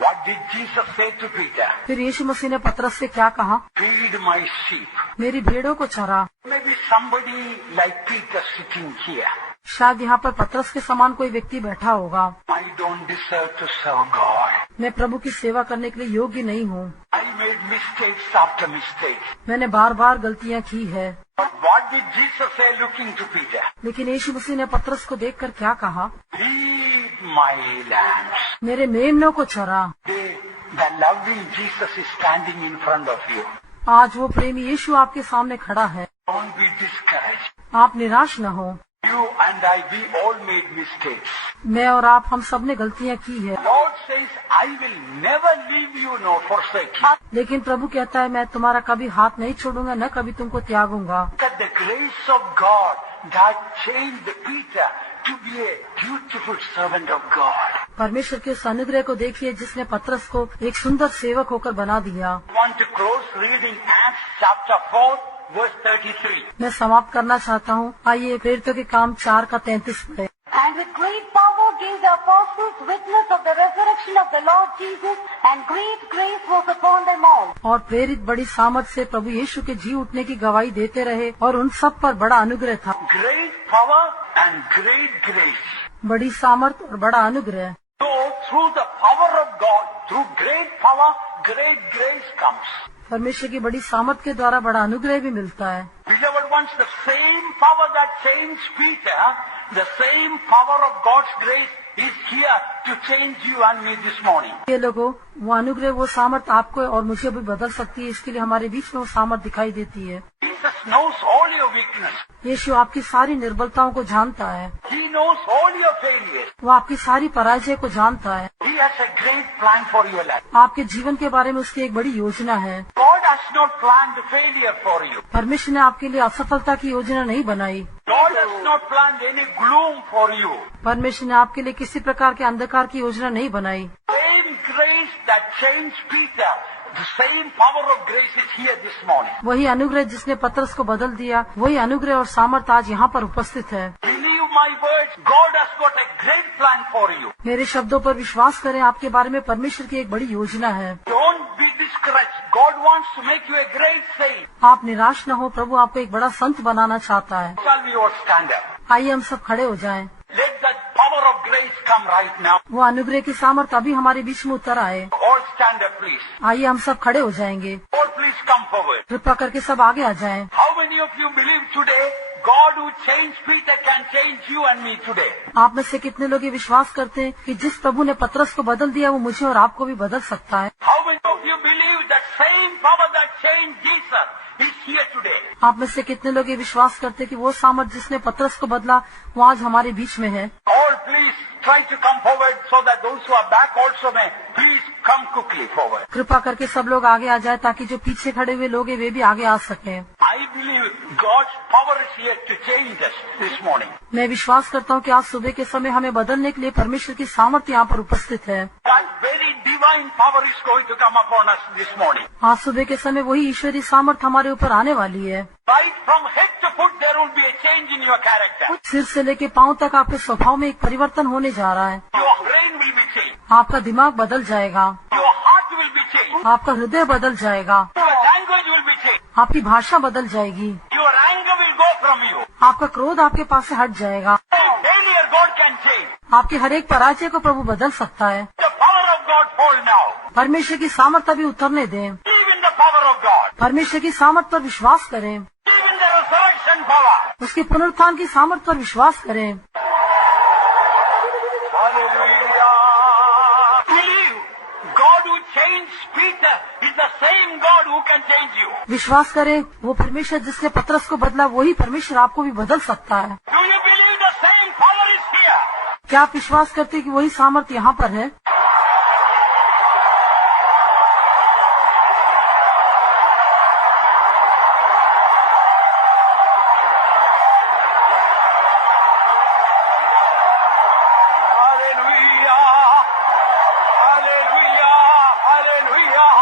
what did Jesus say to Peter? फिर यीशु मसीह ने पतरस से क्या कहा? Feed my sheep. मेरी भेड़ों को चरा। Maybe somebody like Peter sitting here. शायद यहाँ पर पतरस के समान कोई व्यक्ति बैठा होगा। I don't deserve to serve God. मैं प्रभु की सेवा करने के लिए योग्य नहीं हूँ। I made mistakes after mistakes. मैंने बार बार गलतियाँ की है। But what did Jesus say looking to Peter? लेकिन यीशु मसीह ने पतरस को देखकर क्या कहा? Feed my lambs. मेरे मेमनों को चरा। The loving Jesus is standing in front of you. आज वो प्रेमी यीशु आपके सामने खड़ा है। Don't be discouraged. आप निराश न हो। You and I, we all made mistakes. मैं और आप, हम सब ने गलतियाँ की है। Lord says, I will never leave you nor forsake you. लेकिन प्रभु कहता है, मैं तुम्हारा कभी हाथ नहीं छोड़ूंगा, न कभी तुमको त्यागूंगा। That the grace of God that changed Peter to be a beautiful servant of God. परमेश्वर के उस अनुग्रह को देखिए जिसने पतरस को एक सुंदर सेवक होकर बना दिया। I want to close reading Acts chapter 4, verse 33. मैं समाप्त करना चाहता हूँ। आइए प्रेरितों के काम 4:33 पढ़े। And with great power gave the apostles witness of the resurrection of the Lord Jesus, and great grace was upon them all. और प्रेरित बड़ी सामर्थ से प्रभु यीशु के जी उठने की गवाही देते रहे और उन सब पर बड़ा अनुग्रह था। Great power and great grace. बड़ी सामर्थ और बड़ा अनुग्रह। So through the power of God, through great power, great grace comes. परमेश्वर की बड़ी सामर्थ के द्वारा बड़ा अनुग्रह भी मिलता है। Beloved ones, the same power that changed Peter, the same power of God's grace is here to change you and me this morning. ये लोगों, वो अनुग्रह, वो सामर्थ आपको और मुझे भी बदल सकती है। इसके लिए हमारे बीच में वो सामर्थ दिखाई देती है। Jesus knows all your weakness. यीशु आपकी सारी निर्बलताओं को जानता है। He knows all your failures. वो आपकी सारी पराजय को जानता है। He has a great plan for your life. आपके जीवन के बारे में उसकी एक बड़ी योजना है। God has not planned failure for you. परमेश्वर ने आपके लिए असफलता की योजना नहीं बनाई। God has not planned any gloom for you. परमेश्वर ने आपके लिए किसी प्रकार के अंधकार की योजना नहीं बनाई। Same grace that changed Peter, the same power of grace is here this morning. वही अनुग्रह जिसने पतरस को बदल दिया, वही अनुग्रह और सामर्थ आज यहाँ पर उपस्थित है। Believe my words, God has got a great plan for you. मेरे शब्दों पर विश्वास करें, आपके बारे में परमेश्वर की एक बड़ी योजना है। Don't be discouraged. God wants to make you a great saint. आप निराश न हो, प्रभु आपको एक बड़ा संत बनाना चाहता है। Shall we all stand up? आइए हम सब खड़े हो जाएं। Let that power of grace come right now. वो अनुग्रह की सामर्थ अभी हमारे बीच में उतर आए। All stand up, please. आइए हम सब खड़े हो जाएंगे। All please come forward. कृपा करके सब आगे आ जाएं। How many of you believe today God who changed Peter can change you and me today? आप में से कितने लोग ये विश्वास करते हैं कि जिस प्रभु ने पतरस को बदल दिया वो मुझे और आपको भी बदल सकता है? How many of you believe that same power that changed Jesus is here today? आप में से कितने लोग ये विश्वास करते हैं कि वो सामर्थ जिसने पतरस को बदला वो आज हमारे बीच में है? All please try to come forward so that those who are back also may please come quickly forward. कृपा करके सब लोग आगे आ जाए ताकि जो पीछे खड़े हुए लोग हैं वे भी आगे आ सकें। I believe God's power is here to change us this morning. मैं विश्वास करता हूँ कि आज सुबह के समय हमें बदलने के लिए परमेश्वर की सामर्थ यहाँ पर उपस्थित है। That very divine divine power is going to come upon us this morning. आज सुबह के समय वही ईश्वरीय सामर्थ हमारे ऊपर आने वाली है। Right from head to foot, there will be a change in your character. सिर से लेके पांव तक आपके स्वभाव में एक परिवर्तन होने जा रहा है। Your brain will be changed. आपका दिमाग बदल जाएगा, Your heart will be changed. आपका हृदय बदल जाएगा, Your language will be changed. आपकी भाषा बदल जाएगी, Your anger will go from you. आपका क्रोध आपके पास से हट जाएगा। Failure God can change. आपके हर एक पराजय को प्रभु बदल सकता है। The power of God fall now. परमेश्वर की सामर्थ अभी उतरने दें। Believe in the power of God. परमेश्वर की सामर्थ पर विश्वास करें, Believe in the resurrection power. उसके पुनरुत्थान की सामर्थ पर विश्वास करें। Hallelujah. Believe. God who changed Peter is the same God who can change you. विश्वास करें, वो परमेश्वर जिसने पतरस को बदला वही परमेश्वर आपको भी बदल सकता है। Do you believe the same power is here? क्या आप विश्वास करते हैं कि वही सामर्थ यहाँ पर है? Hallelujah. Hallelujah. Hallelujah.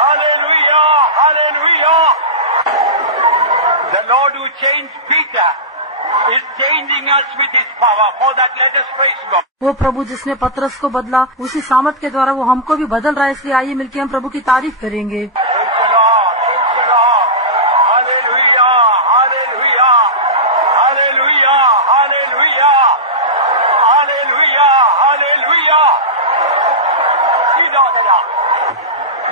Hallelujah. Hallelujah. The Lord who changed Peter is changing us with his power. For that, let us praise God. वो प्रभु जिसने पतरस को बदला उसी सामर्थ के द्वारा वो हमको भी बदल रहा है, इसलिए आइए मिलकर हम प्रभु की तारीफ करेंगे। Praise the Lord. Praise the Lord. Hallelujah. Hallelujah. Hallelujah. Hallelujah. Hallelujah. Hallelujah.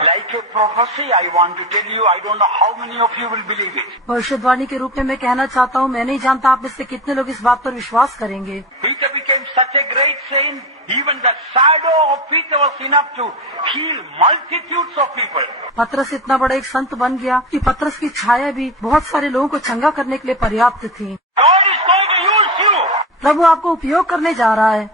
Like a prophecy, I want to tell you, I don't know how many of you will believe it. भविष्यवाणी के रूप में मैं कहना चाहता हूँ, मैं नहीं जानता आप में से कितने लोग इस बात पर विश्वास करेंगे। Peter became such a great saint, even the shadow of Peter was enough to heal multitudes of people. पतरस इतना बड़ा एक संत बन गया कि पतरस की छाया भी बहुत सारे लोगों को चंगा करने के लिए पर्याप्त थी। God is going to use you. प्रभु आपको उपयोग करने जा रहा है।